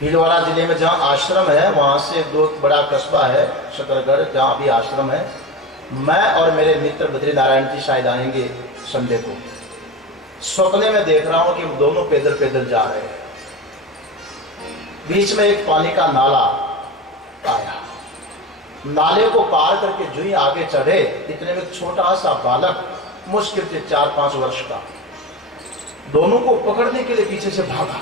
भीलवाड़ा जिले में जहाँ आश्रम है, वहां से 2 बड़ा कस्बा है शकरगढ़, जहाँ भी आश्रम है। मैं और मेरे मित्र बद्रीनारायण जी शायद आएंगे संडे को। सपने में देख रहा हूं कि दोनों पैदल पैदल जा रहे हैं। बीच में एक पानी का नाला आया, नाले को पार करके जो ही आगे चढ़े, इतने में छोटा सा बालक मुश्किल से 4-5 वर्ष का दोनों को पकड़ने के लिए पीछे से भागा।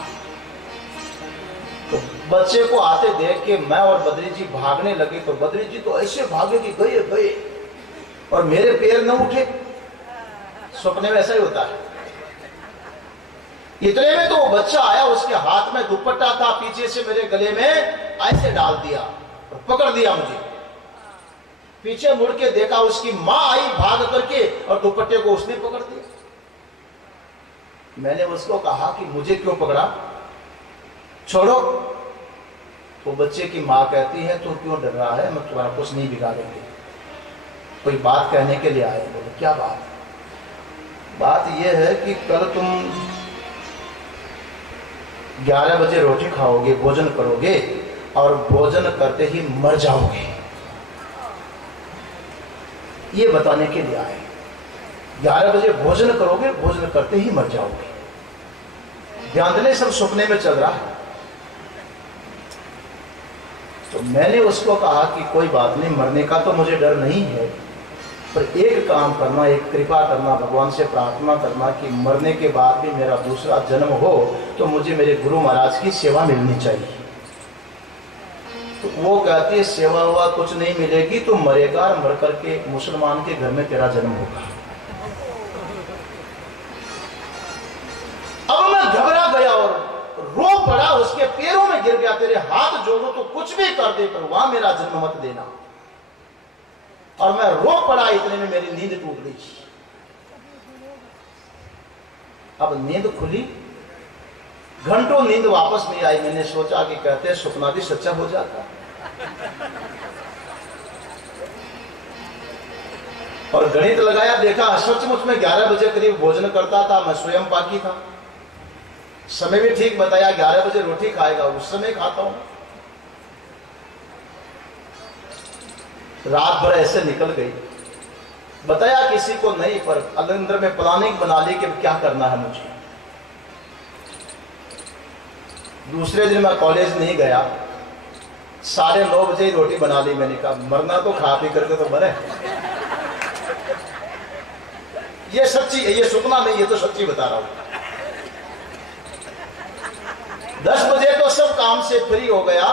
तो बच्चे को आते देख के मैं और बद्री जी भागने लगे, तो बद्री जी तो ऐसे भागे कि गए गए और मेरे पैर न उठे। सपने में ऐसा ही होता है। इतने में तो वो बच्चा आया, उसके हाथ में दुपट्टा था, पीछे से मेरे गले में ऐसे डाल दिया और पकड़ दिया मुझे। पीछे मुड़ के देखा, उसकी मां आई भाग करके और दुपट्टे को उसने पकड़ दिया। मैंने उसको कहा कि मुझे क्यों पकड़ा, छोड़ो। तो बच्चे की मां कहती है तो क्यों डर रहा है, मैं तुम्हारा कुछ नहीं बिगाड़ेंगे। कोई बात कहने के लिए आए। बोले क्या बात? बात यह है कि कल तुम 11 बजे रोटी खाओगे, भोजन करोगे और भोजन करते ही मर जाओगे। ये बताने के लिए आए। 11 बजे भोजन करोगे, भोजन करते ही मर जाओगे। ध्यान देने, सब सपने में चल रहा है। तो मैंने उसको कहा कि कोई बात नहीं, मरने का तो मुझे डर नहीं है, पर एक काम करना, एक कृपा करना, भगवान से प्रार्थना करना कि मरने के बाद भी मेरा दूसरा जन्म हो तो मुझे मेरे गुरु महाराज की सेवा मिलनी चाहिए। तो वो कहती है सेवा हुआ कुछ नहीं मिलेगी, तो मरेगा और मर करके मुसलमान के घर में तेरा जन्म होगा। अब मैं घबरा गया और रो पड़ा, उसके पैरों में गिर गया, तेरे हाथ जोड़ो तो कुछ भी कर दे, पर वहां मेरा जन्म मत देना। और मैं रो पड़ा, इतने में मेरी नींद टूट गई। अब नींद खुली, घंटों नींद वापस नहीं आई। मैंने सोचा कि कहते हैं सपना भी सच्चा हो जाता। और गणित लगाया, देखा सचमुच में 11 बजे करीब भोजन करता था। मैं स्वयं पाकी था, समय भी ठीक बताया, 11 बजे रोटी खाएगा, उस समय खाता हूं। रात भर ऐसे निकल गई, बताया किसी को नहीं, पर अंदर में प्लानिंग बना ली कि क्या करना है मुझे। दूसरे दिन मैं कॉलेज नहीं गया, 9:30 बजे ही रोटी बना ली। मैंने कहा मरना तो खा पी करके तो मरे। ये सच्ची है, ये सपना नहीं, ये तो सच्ची बता रहा हूं। 10 बजे तो सब काम से फ्री हो गया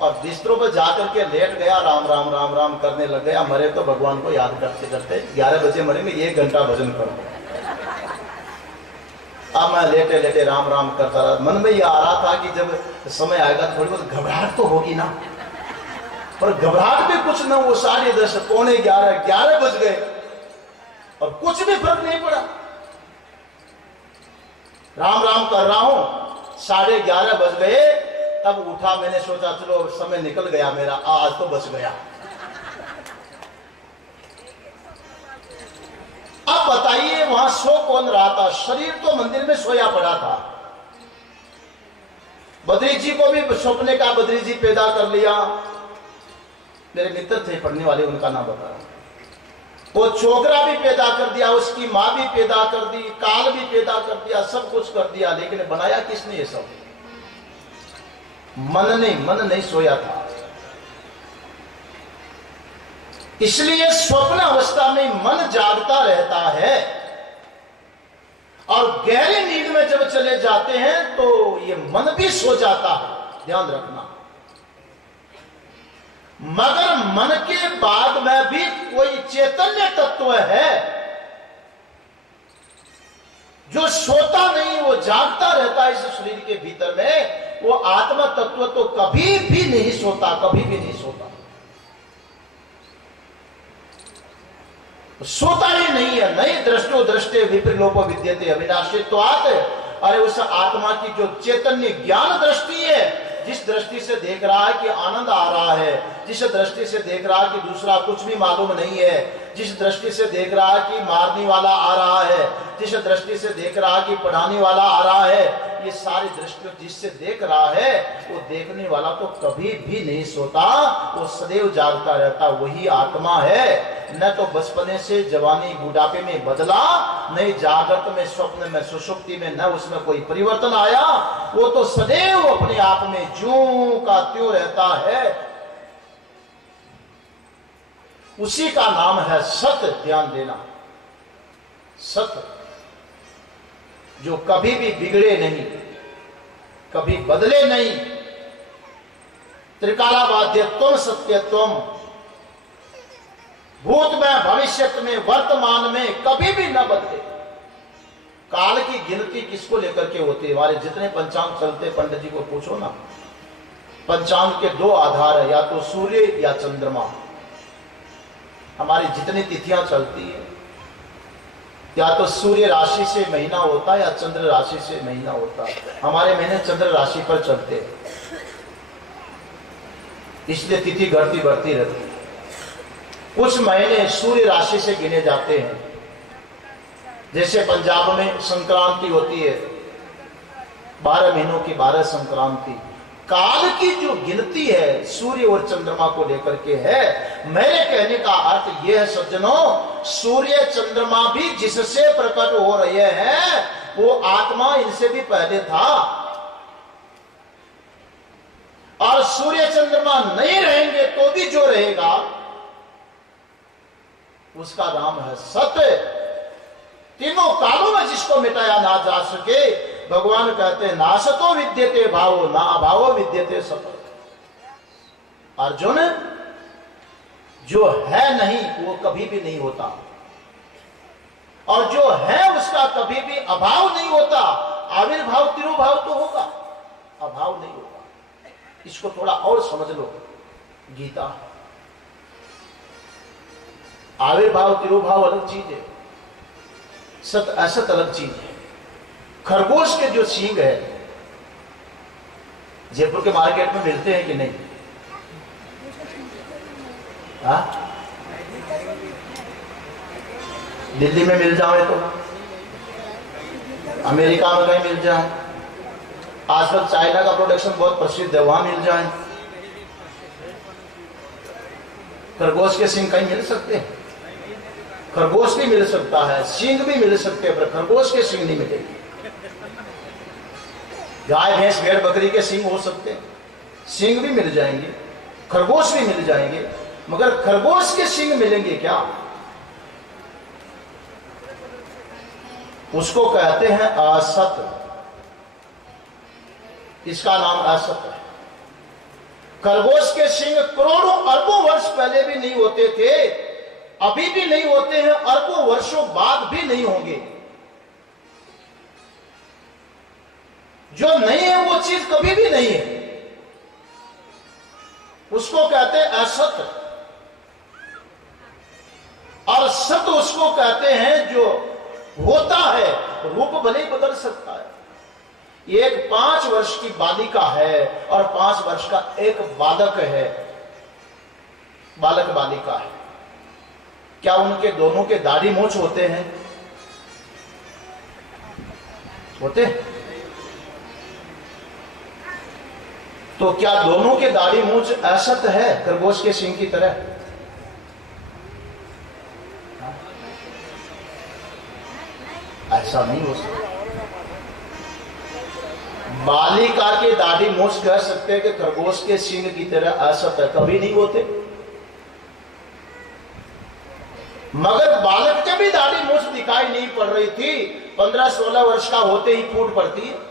और बिस्तरों पर जाकर के लेट गया, राम राम राम राम करने लग गया। मरे तो भगवान को याद करते करते 11 बजे मरेंगे, 1 घंटा भजन करो। अब मैं लेटे लेटे राम राम करता रहा। मन में ये आ रहा था कि जब समय आएगा थोड़ी बहुत घबराहट तो होगी ना, पर घबराहट भी कुछ ना। वो 10:30 पौने 11 बज गए और कुछ भी फर्क नहीं पड़ा। राम राम कर रहा हूं, 11:30 बज गए, तब उठा। मैंने सोचा चलो समय निकल गया मेरा, आज तो बच गया। अब बताइए वहां सो कौन रहा था? शरीर तो मंदिर में सोया पड़ा था। बद्री जी को भी सपने का बद्री जी पैदा कर लिया। मेरे मित्र थे पढ़ने वाले, उनका नाम बता रहा। वो छोकरा भी पैदा कर दिया, उसकी मां भी पैदा कर दी, काल भी पैदा कर दिया, सब कुछ कर दिया, लेकिन बनाया किसने ये सब? मन नहीं सोया था। इसलिए स्वप्न अवस्था में मन जागता रहता है और गहरी नींद में जब चले जाते हैं तो ये मन भी सो जाता है, ध्यान रखना। मगर मन के बाद में भी कोई चैतन्य तत्व है जो सोता नहीं, वो जागता रहता है इस शरीर के भीतर में। वो आत्मा तत्व तो कभी भी नहीं सोता, कभी भी नहीं सोता, सोता ही नहीं है। नहीं दृष्टो दृष्टे विप्रलोपो विद्यते अविनाशित्वात्। अरे उस आत्मा की जो चैतन्य ज्ञान दृष्टि है, जिस दृष्टि से देख रहा है कि आनंद आ रहा है, जिस दृष्टि से देख रहा है कि दूसरा कुछ भी मालूम नहीं है, जिस दृष्टि से देख रहा है कि मारने वाला आ रहा है, जिस दृष्टि से देख रहा है कि पढ़ाने वाला आ रहा है, ये सारी दृष्टि जिससे देख रहा है, वो देखने वाला तो कभी भी नहीं सोता, वो सदैव जागता रहता, वही आत्मा है। न तो बचपने से जवानी बुढ़ापे में बदला, नहीं जागृत में, स्वप्न में, सुषुप्ति में, न उसमें कोई परिवर्तन आया, वो तो सदैव अपने आप में ज्यों का त्यों रहता है। उसी का नाम है सत्य। ध्यान देना, सत्य जो कभी भी बिगड़े नहीं, कभी बदले नहीं। त्रिकालाबाध्यत्वम सत्यत्वम, भूत में, भविष्य में, वर्तमान में कभी भी न बदले। काल की गिनती किसको लेकर के होती है? हमारे जितने पंचांग चलते, पंडित जी को पूछो ना, पंचांग के दो आधार है, या तो सूर्य या चंद्रमा। हमारी जितनी तिथियां चलती है, या तो सूर्य राशि से महीना होता है या चंद्र राशि से महीना होता है। हमारे महीने चंद्र राशि पर चलते हैं, इसलिए तिथि घटती बढ़ती रहती है। कुछ महीने सूर्य राशि से गिने जाते हैं, जैसे पंजाब में संक्रांति होती है, 12 महीनों की 12 संक्रांति। काल की जो गिनती है सूर्य और चंद्रमा को लेकर के है। मेरे कहने का अर्थ यह है सज्जनों, सूर्य चंद्रमा भी जिससे प्रकट हो रहे हैं, वो आत्मा इनसे भी पहले था। और सूर्य चंद्रमा नहीं रहेंगे तो भी जो रहेगा उसका नाम है सत्य। तीनों कालों में जिसको मिटाया ना जा सके, भगवान कहते हैं नासतो विद्यते भावो, ना अभावो विद्यते सतो। अर्जुन, जो है नहीं वो कभी भी नहीं होता, और जो है उसका कभी भी अभाव नहीं होता। आविर्भाव तिरुभाव तो होगा, अभाव नहीं होगा। इसको थोड़ा और समझ लो। गीता, आविर्भाव तिरुभाव अलग चीज है, सत असत अलग चीज है। खरगोश के जो सींग है, जयपुर के मार्केट में मिलते हैं कि नहीं? हाँ, दिल्ली में मिल जाए तो, अमेरिका में कहीं मिल जाए, आजकल चाइना का प्रोडक्शन बहुत प्रसिद्ध है, वहां मिल जाए। खरगोश के सींग कहीं मिल सकते हैं? खरगोश भी मिल सकता है, सींग भी मिल सकते हैं, पर खरगोश के सींग नहीं मिलेंगे। गाय भैंस भेड़ बकरी के सींग हो सकते हैं, सींग भी मिल जाएंगे, खरगोश भी मिल जाएंगे, मगर खरगोश के सींग मिलेंगे क्या? उसको कहते हैं असत। इसका नाम असत है। खरगोश के सींग करोड़ों अरबों वर्ष पहले भी नहीं होते थे, अभी भी नहीं होते हैं, अरबों वर्षों बाद भी नहीं होंगे। जो नहीं है वो चीज कभी भी नहीं है, उसको कहते हैं असत। और सत उसको कहते हैं जो होता है, रूप भले ही बदल सकता है। एक 5 वर्ष की बालिका है और 5 वर्ष का एक बालक है, बालक बालिका है। क्या उनके दोनों के दाढ़ी मूंछ होते हैं? होते? तो क्या दोनों के दाढ़ी मूंछ असत है खरगोश के सींग की तरह? ऐसा नहीं हो सकता। बालिका के दाढ़ी मूंछ कह सकते हैं कि खरगोश के सींग की तरह असत है, कभी नहीं होते। मगर बालक के भी दाढ़ी मूंछ दिखाई नहीं पड़ रही थी, 15-16 वर्ष का होते ही फूट पड़ती है।